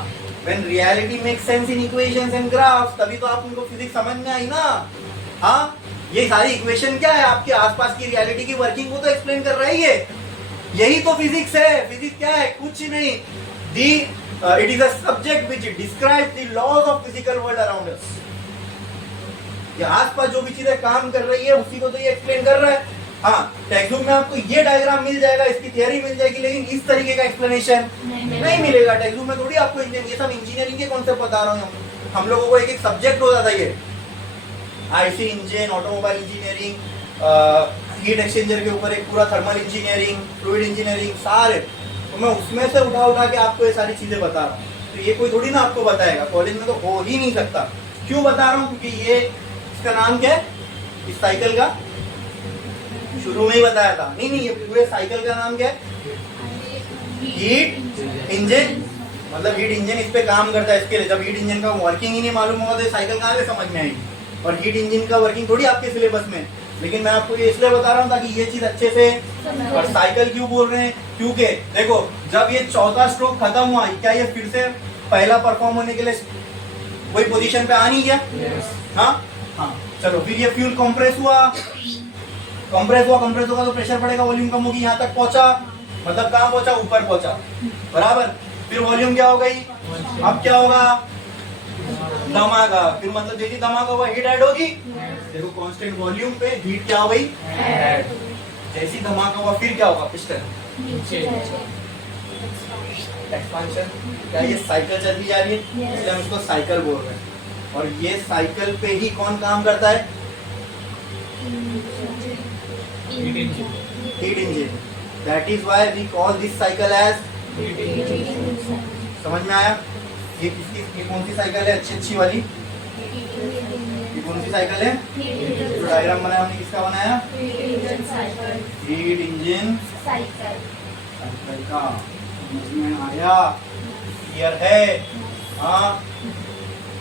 when reality makes sense in equations and graphs, तभी तो आप उनको फिजिक्स समझ में आई ना। हाँ, ये सारी इक्वेशन क्या है, आपके आसपास की रियलिटी की वर्किंग को तो एक्सप्लेन कर रहा है ये, यही तो फिजिक्स है। फिजिक्स क्या है, कुछ नहीं, it is a subject which describes the laws of physical world around us. ये आसपास जो भी चीजें काम कर रही है उसी को तो ये एक्सप्लेन कर रहा है। हाँ, टेक्स्ट बुक में आपको ये डायग्राम मिल जाएगा, इसकी थियरी मिल जाएगी, लेकिन इस तरीके का एक्सप्लेनेशन नहीं मिलेगा टेक्स्ट बुक में। थोड़ी आपको ये सब इंजीनियरिंग के कॉन्सेप्ट बता रहा हूँ, हम लोगों को एक एक सब्जेक्ट होता था, ये IC engine, automobile engineering, heat exchanger के ऊपर एक पूरा थर्मल इंजीनियरिंग, फ्लूइड इंजीनियरिंग, सारे, तो मैं उसमें से उठा के आपको ये सारी चीजें बता रहा हूँ। तो ये कोई थोड़ी ना आपको बताएगा, कॉलेज में तो हो ही नहीं सकता। क्यों बता रहा हूँ, क्योंकि ये इसका नाम क्या है, इस साइकिल का शुरू में ही बताया था। नहीं, ये पूरे साइकिल का नाम क्या है, हीट इंजन। मतलब हीट इंजन इस पे काम करता है। इसके लिए जब हीट इंजन का वर्किंग ही नहीं मालूम होगा तो ये साइकिल कहाँ से समझ में आएगी, और हीट इंजन का वर्किंग थोड़ी आपके सिलेबस में। लेकिन मैं आपको ये इसलिए बता रहा हूँ ताकि ये चीज अच्छे से, और साइकिल क्यों बोल रहे हैं, क्योंकि देखो जब ये चौथा स्ट्रोक खत्म हुआ, क्या ये फिर से पहला परफॉर्म होने के लिए वही पोजीशन पे आ नहीं गया। हाँ, चलो फिर ये फ्यूल कंप्रेस हुआ, कंप्रेस होगा तो प्रेशर बढ़ेगा, वॉल्यूम कम होगी, यहाँ तक पहुंचा, मतलब कहाँ पहुंचा, ऊपर पहुंचा, बराबर। फिर वॉल्यूम क्या हो गई, अब क्या होगा, दमागा। फिर मतलब जैसे दमागा हुआ हीट ऐड होगी, देखो कांस्टेंट वॉल्यूम पे हीट क्या हो गई, जैसी धमाका हुआ फिर क्या होगा, पिस्टन एक्सपांशन। क्या ये साइकिल चलती जा रही है, इसलिए हम इसको साइकिल बोल रहे हैं। और ये साइकिल पे ही कौन काम करता है, heat engine. That is why we call this cycle as, समझ में आया। ये कौन सी साइकिल है, अच्छी वाली, ये कौन सी साइकिल है, जो डायग्राम बनाया हमने किसका बनाया, हीट इंजन साइकिल का। समझ में आया, क्लियर है। हाँ,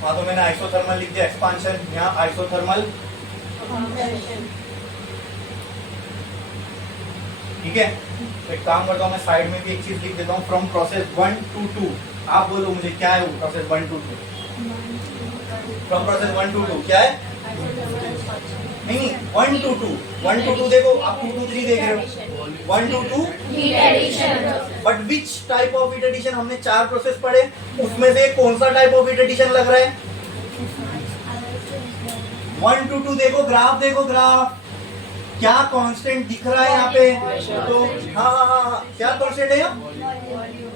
तो मैंने आइसोथर्मल लिख दिया, एक्सपांशन, यहाँ आइसोथर्मल, ठीक है। तो एक काम करता हूँ, मैं साइड में भी एक चीज लिख देता हूँ, फ्रॉम प्रोसेस 1 to 2। आप बोलो मुझे क्या है वो process 1 to 2, from process 1 to 2 क्या है, नहीं 1 to 2, 1 to 2 देखो, आप 2 to 3 देख रहे हो, 1 to 2 heat addition. But which type of heat addition, हमने 4 प्रोसेस पढ़े, उसमें से कौन सा टाइप ऑफ हीट एडिशन लग रहा है, 1 to 2 देखो, ग्राफ क्या कांस्टेंट दिख रहा है यहाँ पे, तो हाँ, क्या कांस्टेंट है यहाँ,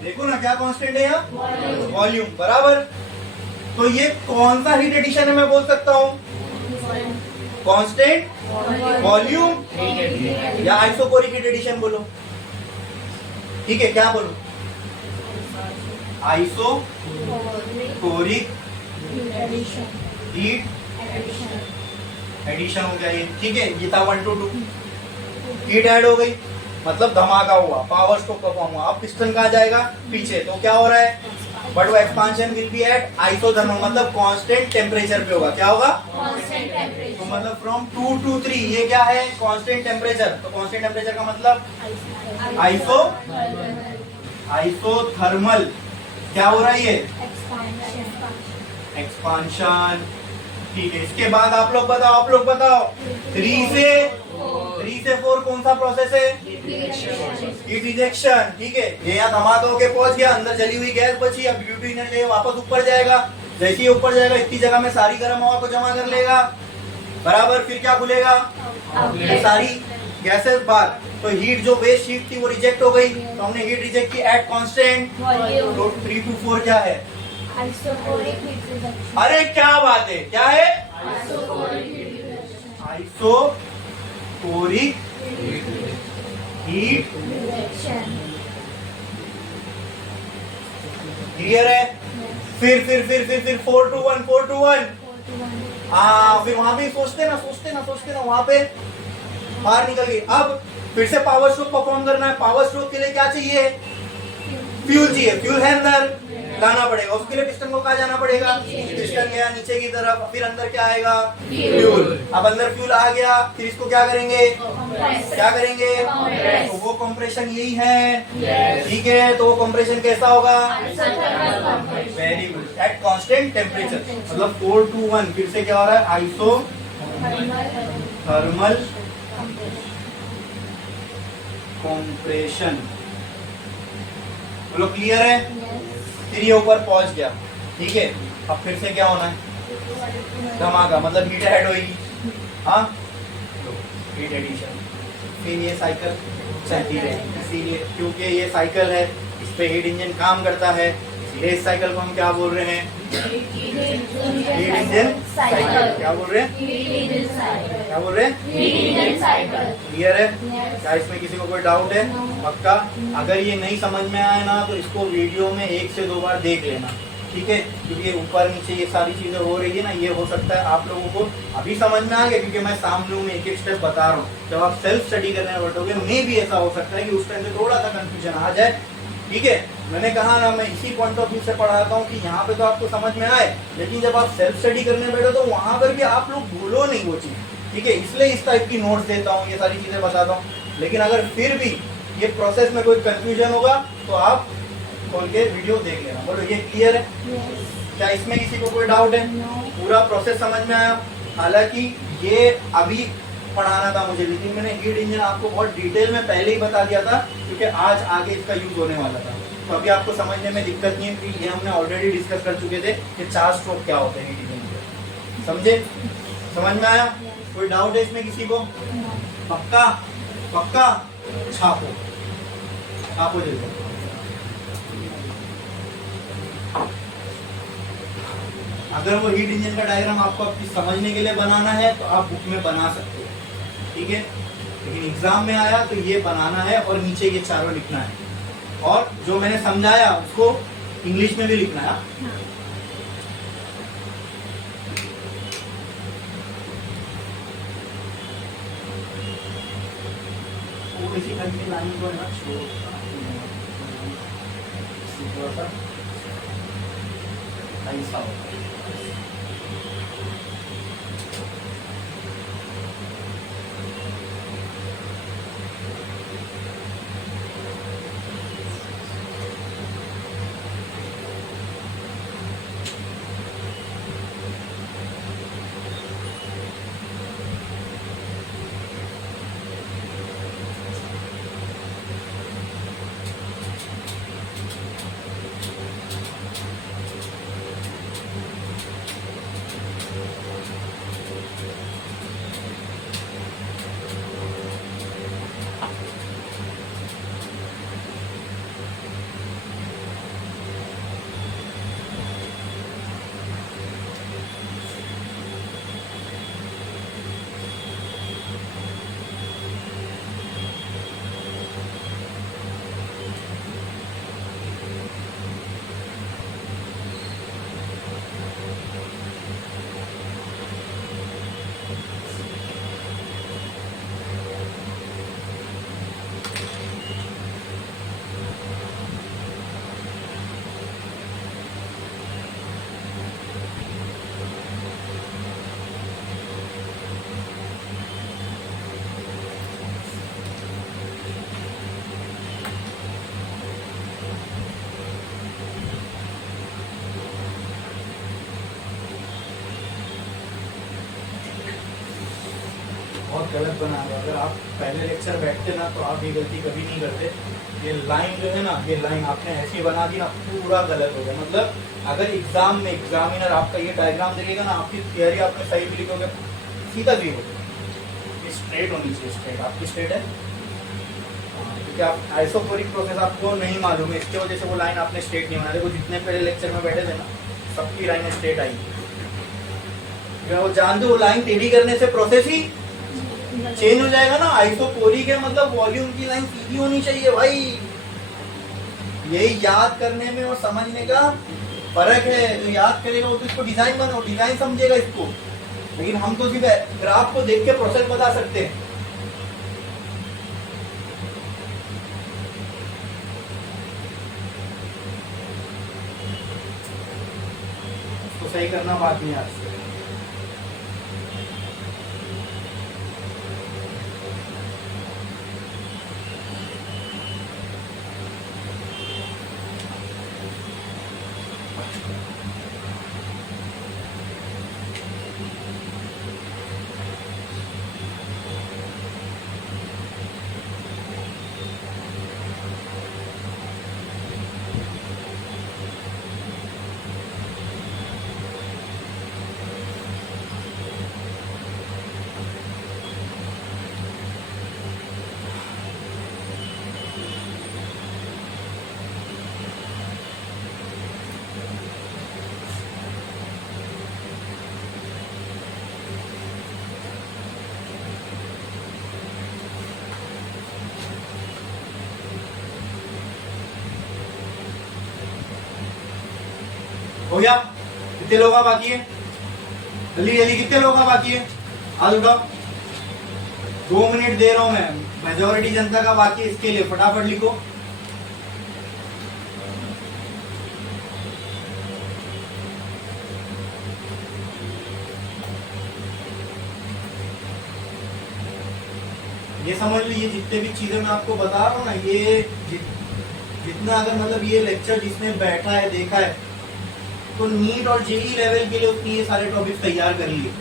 देखो ना क्या कांस्टेंट है यहाँ, वॉल्यूम, बराबर। तो ये कौन सा हीट एडिशन है, मैं बोल सकता हूँ कांस्टेंट वॉल्यूम या आइसोकोरिक हीट एडिशन बोलो, ठीक है, क्या बोलो, आइसोकोरिक हीट एडिशन हो गया ये, ठीक है। ये था 1 to 2, हीट ऐड हो गई मतलब धमाका हुआ, पावर स्ट्रोक परफॉर्म हुआ। अब पिस्टन कहाँ जाएगा? पीछे। तो क्या हो रहा है? बट वो expansion will be at isothermal मतलब कांस्टेंट टेम्परेचर पे होगा। क्या होगा? तो मतलब फ्रॉम 2 to 3 ये क्या है? Constant temperature. तो कांस्टेंट टेम्परेचर का मतलब आइसोथर्मल। क्या हो रहा है? ये एक्सपांशन, ठीक है। इसके बाद आप लोग बताओ 3 से 4 कौन सा प्रोसेस है? हीट रिजेक्शन, ठीक है। ये यहाँ धमाका होके पहुंच गया, अंदर जली हुई गैस बची, अब ड्यू टू इनर्जी वापस ऊपर जाएगा। जैसे ही ऊपर जाएगा इतनी जगह में सारी गर्म हवा को जमा कर लेगा, बराबर। फिर क्या खुलेगा? सारी गैसेस बाहर। तो हीट जो वेस्ट हीट थी वो रिजेक्ट हो गई, तो हमने हीट रिजेक्ट की एट कांस्टेंट। तो 3 to 4 क्या है? अरे क्या बात है, क्या है? Isochoric heat. क्लियर है? फिर 4 to 1 फिर वहां भी सोचते ना वहां पे बाहर निकल गई। अब फिर से पावर स्ट्रोक परफॉर्म करना है। पावर स्ट्रोक के लिए क्या चाहिए? फ्यूल चाहिए। फ्यूल है अंदर, लाना पड़ेगा। उसके लिए पिस्टन को कहाँ जाना पड़ेगा? पिस्टन गया नीचे की तरफ, फिर अंदर क्या आएगा? फ्यूल। अब अंदर फ्यूल आ गया, फिर इसको क्या करेंगे? तो वो कंप्रेशन यही है, ठीक है। तो वो कंप्रेशन कैसा होगा? Very good, at constant temperature मतलब 4 to 1। फिर से क्या हो रहा है? Isothermal compression. बोलो क्लियर है? फिर ये ऊपर पहुंच गया, ठीक है। अब फिर से क्या होना है? धमाका मतलब हीट ऐड होगी, हाँ, हीट एडिशन। फिर ये साइकिल चलती रहेगी, इसीलिए क्योंकि ये साइकिल है, इस पे हीट इंजन काम करता है, इसलिए इस साइकिल को हम क्या बोल रहे हैं? Heat engine cycle. क्या बोल रहे हैं? क्लियर है? क्या इसमें किसी को कोई डाउट है? पक्का? अगर ये नहीं समझ में आए ना तो इसको वीडियो में 1 से 2 बार देख लेना, ठीक है। क्योंकि ऊपर नीचे ये सारी चीजें हो रही है ना, ये हो सकता है आप लोगों को अभी समझ में आ गया क्योंकि मैं सामने में एक स्टेप बता रहा हूँ। जब आप सेल्फ स्टडी करने बैठोगे मे भी ऐसा हो सकता है कि उस टाइम पे थोड़ा सा कंफ्यूजन आ जाए, ठीक है। मैंने कहा ना, मैं इसी पॉइंट ऑफ व्यू से पढ़ाता हूँ कि यहाँ पे तो आपको समझ में आए, लेकिन जब आप सेल्फ स्टडी करने बैठो तो वहां पर भी आप लोग भूलो नहीं वो चीज, ठीक है। इसलिए इस टाइप की नोट्स देता हूँ, ये सारी चीजें बताता हूँ। लेकिन अगर फिर भी ये प्रोसेस में कोई कंफ्यूजन होगा तो आप खोल के वीडियो देख लेना। बोलो ये क्लियर है? क्या इसमें किसी को कोई डाउट है? पूरा प्रोसेस समझ में आया? हालांकि ये अभी पढ़ाना था मुझे, लेकिन मैंने हीट इंजन आपको बहुत डिटेल में पहले ही बता दिया था क्योंकि आज आगे इसका यूज होने वाला था। तो अभी आपको समझने में दिक्कत नहीं है कि ये हमने ऑलरेडी डिस्कस कर चुके थे कि 4 स्ट्रोक क्या होते हैं हीट इंजन के। समझे? समझ में आया? कोई डाउट है इसमें किसी को? पक्का? छापो जल्दी। अगर वो हीट इंजन का डायग्राम आपको अपनी समझने के लिए बनाना है तो आप बुक में बना सकते हो, ठीक है। लेकिन एग्जाम में आया तो ये बनाना है और नीचे ये चारों लिखना है, और जो मैंने समझाया उसको इंग्लिश में भी लिखना है। इसी करके लाइन को है ना ऐसा होता है। बहुत गलत बना रहे हो। अगर आप पहले लेक्चर बैठते ना तो आप ये गलती कभी नहीं करते। ये लाइन जो है ना, ये लाइन आपने ऐसी बना दी ना, पूरा गलत हो गया। मतलब अगर एग्जाम में एग्जामिनर आपका ये डायग्राम देखेगा ना, आपकी थियरी आपने सही भी लिखोगे, सीधा 0। ये स्ट्रेट होनी चाहिए, स्ट्रेट आपकी स्ट्रेट है। क्योंकि आप आइसोकोरिक प्रोसेस आपको नहीं मालूम है, इसकी वजह से वो लाइन आपने स्ट्रेट नहीं बना। देखो जितने पहले लेक्चर में बैठे थे ना, सबकी लाइन स्ट्रेट आई। वो जानते वो लाइन टेढ़ी करने से प्रोसेस ही चेंज हो जाएगा ना। आइसोकोरिक है मतलब वॉल्यूम की लाइन सीधी होनी चाहिए भाई। यही याद करने में और समझने का फर्क है। जो याद करेगा वो तो इसको डिजाइन बनाओ, डिजाइन समझेगा इसको। लेकिन हम तो सिर्फ ग्राफ को देख के प्रोसेस बता सकते हैं। तो सही करना बात नहीं आज से। हो गया? कितने लोग बाकी है? जल्दी जल्दी कितने लोग बाकी है? हाथ उठाओ। 2 मिनट दे रहा हूं मैं। मेजोरिटी जनता का बाकी है, इसके लिए फटाफट लिखो। ये समझ लीजिए जितने भी चीजें मैं आपको बता रहा हूँ ना, ये जितना अगर मतलब ये लेक्चर जिसने बैठा है देखा है तो नीट और जेई लेवल के लिए उसने ये सारे टॉपिक्स तैयार कर लिए।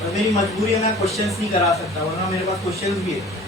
और मेरी मजबूरी है, मैं क्वेश्चंस नहीं करा सकता, वरना मेरे पास क्वेश्चंस भी है।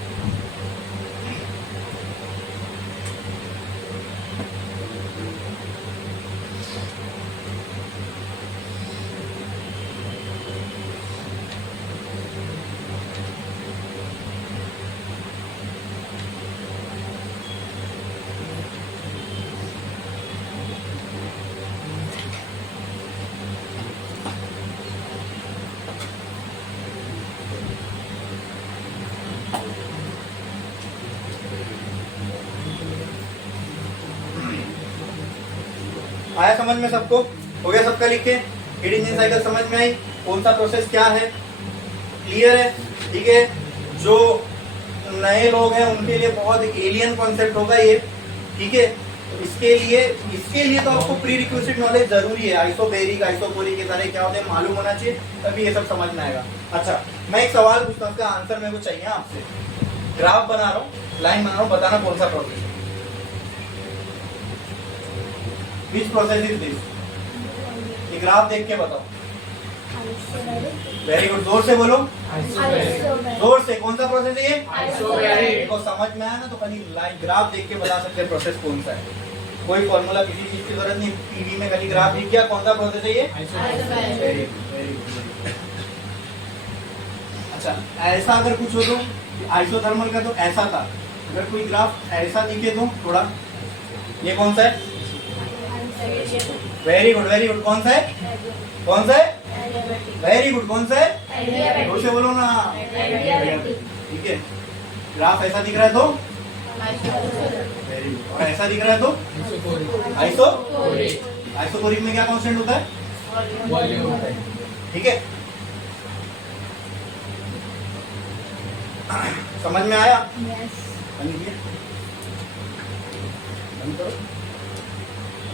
आया समझ में सबको? हो गया सबका लिख के? हीट इंजन साइकिल समझ में आई? कौन सा प्रोसेस क्या है? क्लियर है? ठीक है। जो नए लोग हैं उनके लिए बहुत एलियन कॉन्सेप्ट होगा ये, ठीक है। तो इसके लिए तो आपको प्री रिक्विजिट नॉलेज जरूरी है। आइसोबेरिक, आइसोकोरिक ये सारे क्या होते हैं मालूम होना चाहिए, तभी ये सब समझ में आएगा। अच्छा, मैं एक सवाल पूछता हूँ, उसका आंसर मेरे को चाहिए आपसे। ग्राफ बना रहा हूँ, लाइन बना रहा हूँ, बताना कौन सा प्रोसेस है। Which process is this? ये ग्राफ देख के बताओ। वेरी गुड, जोर से बोलो। जोर से। कौन सा प्रोसेस है ये? आइसोबैरिक। को समझ में आया ना, तो खाली लाइन ग्राफ देख के बता सकते हैं प्रोसेस कौन सा है। कोई फॉर्मूला किसी चीज की जरूरत नहीं, पीवी में खाली ग्राफ लिख गया। कौन सा प्रोसेस है ये? आइसोबैरिक। Very good. अच्छा, ऐसा अगर कुछ हो तो आइसोथर्मल का तो ऐसा था, अगर कोई ग्राफ ऐसा दिखे तो थोड़ा, ये कौन सा है? Very good, very good. कौन सा है? कौन सा है? Very good. कौन सा है? जोर से बोलो ना। ठीक है। ग्राफ ऐसा दिख रहा है तो वेरी गुड, और ऐसा दिख रहा है तो आइसोकोरिक में क्या कांस्टेंट होता है? वॉल्यूम। ठीक है, समझ में आया? बंद करो।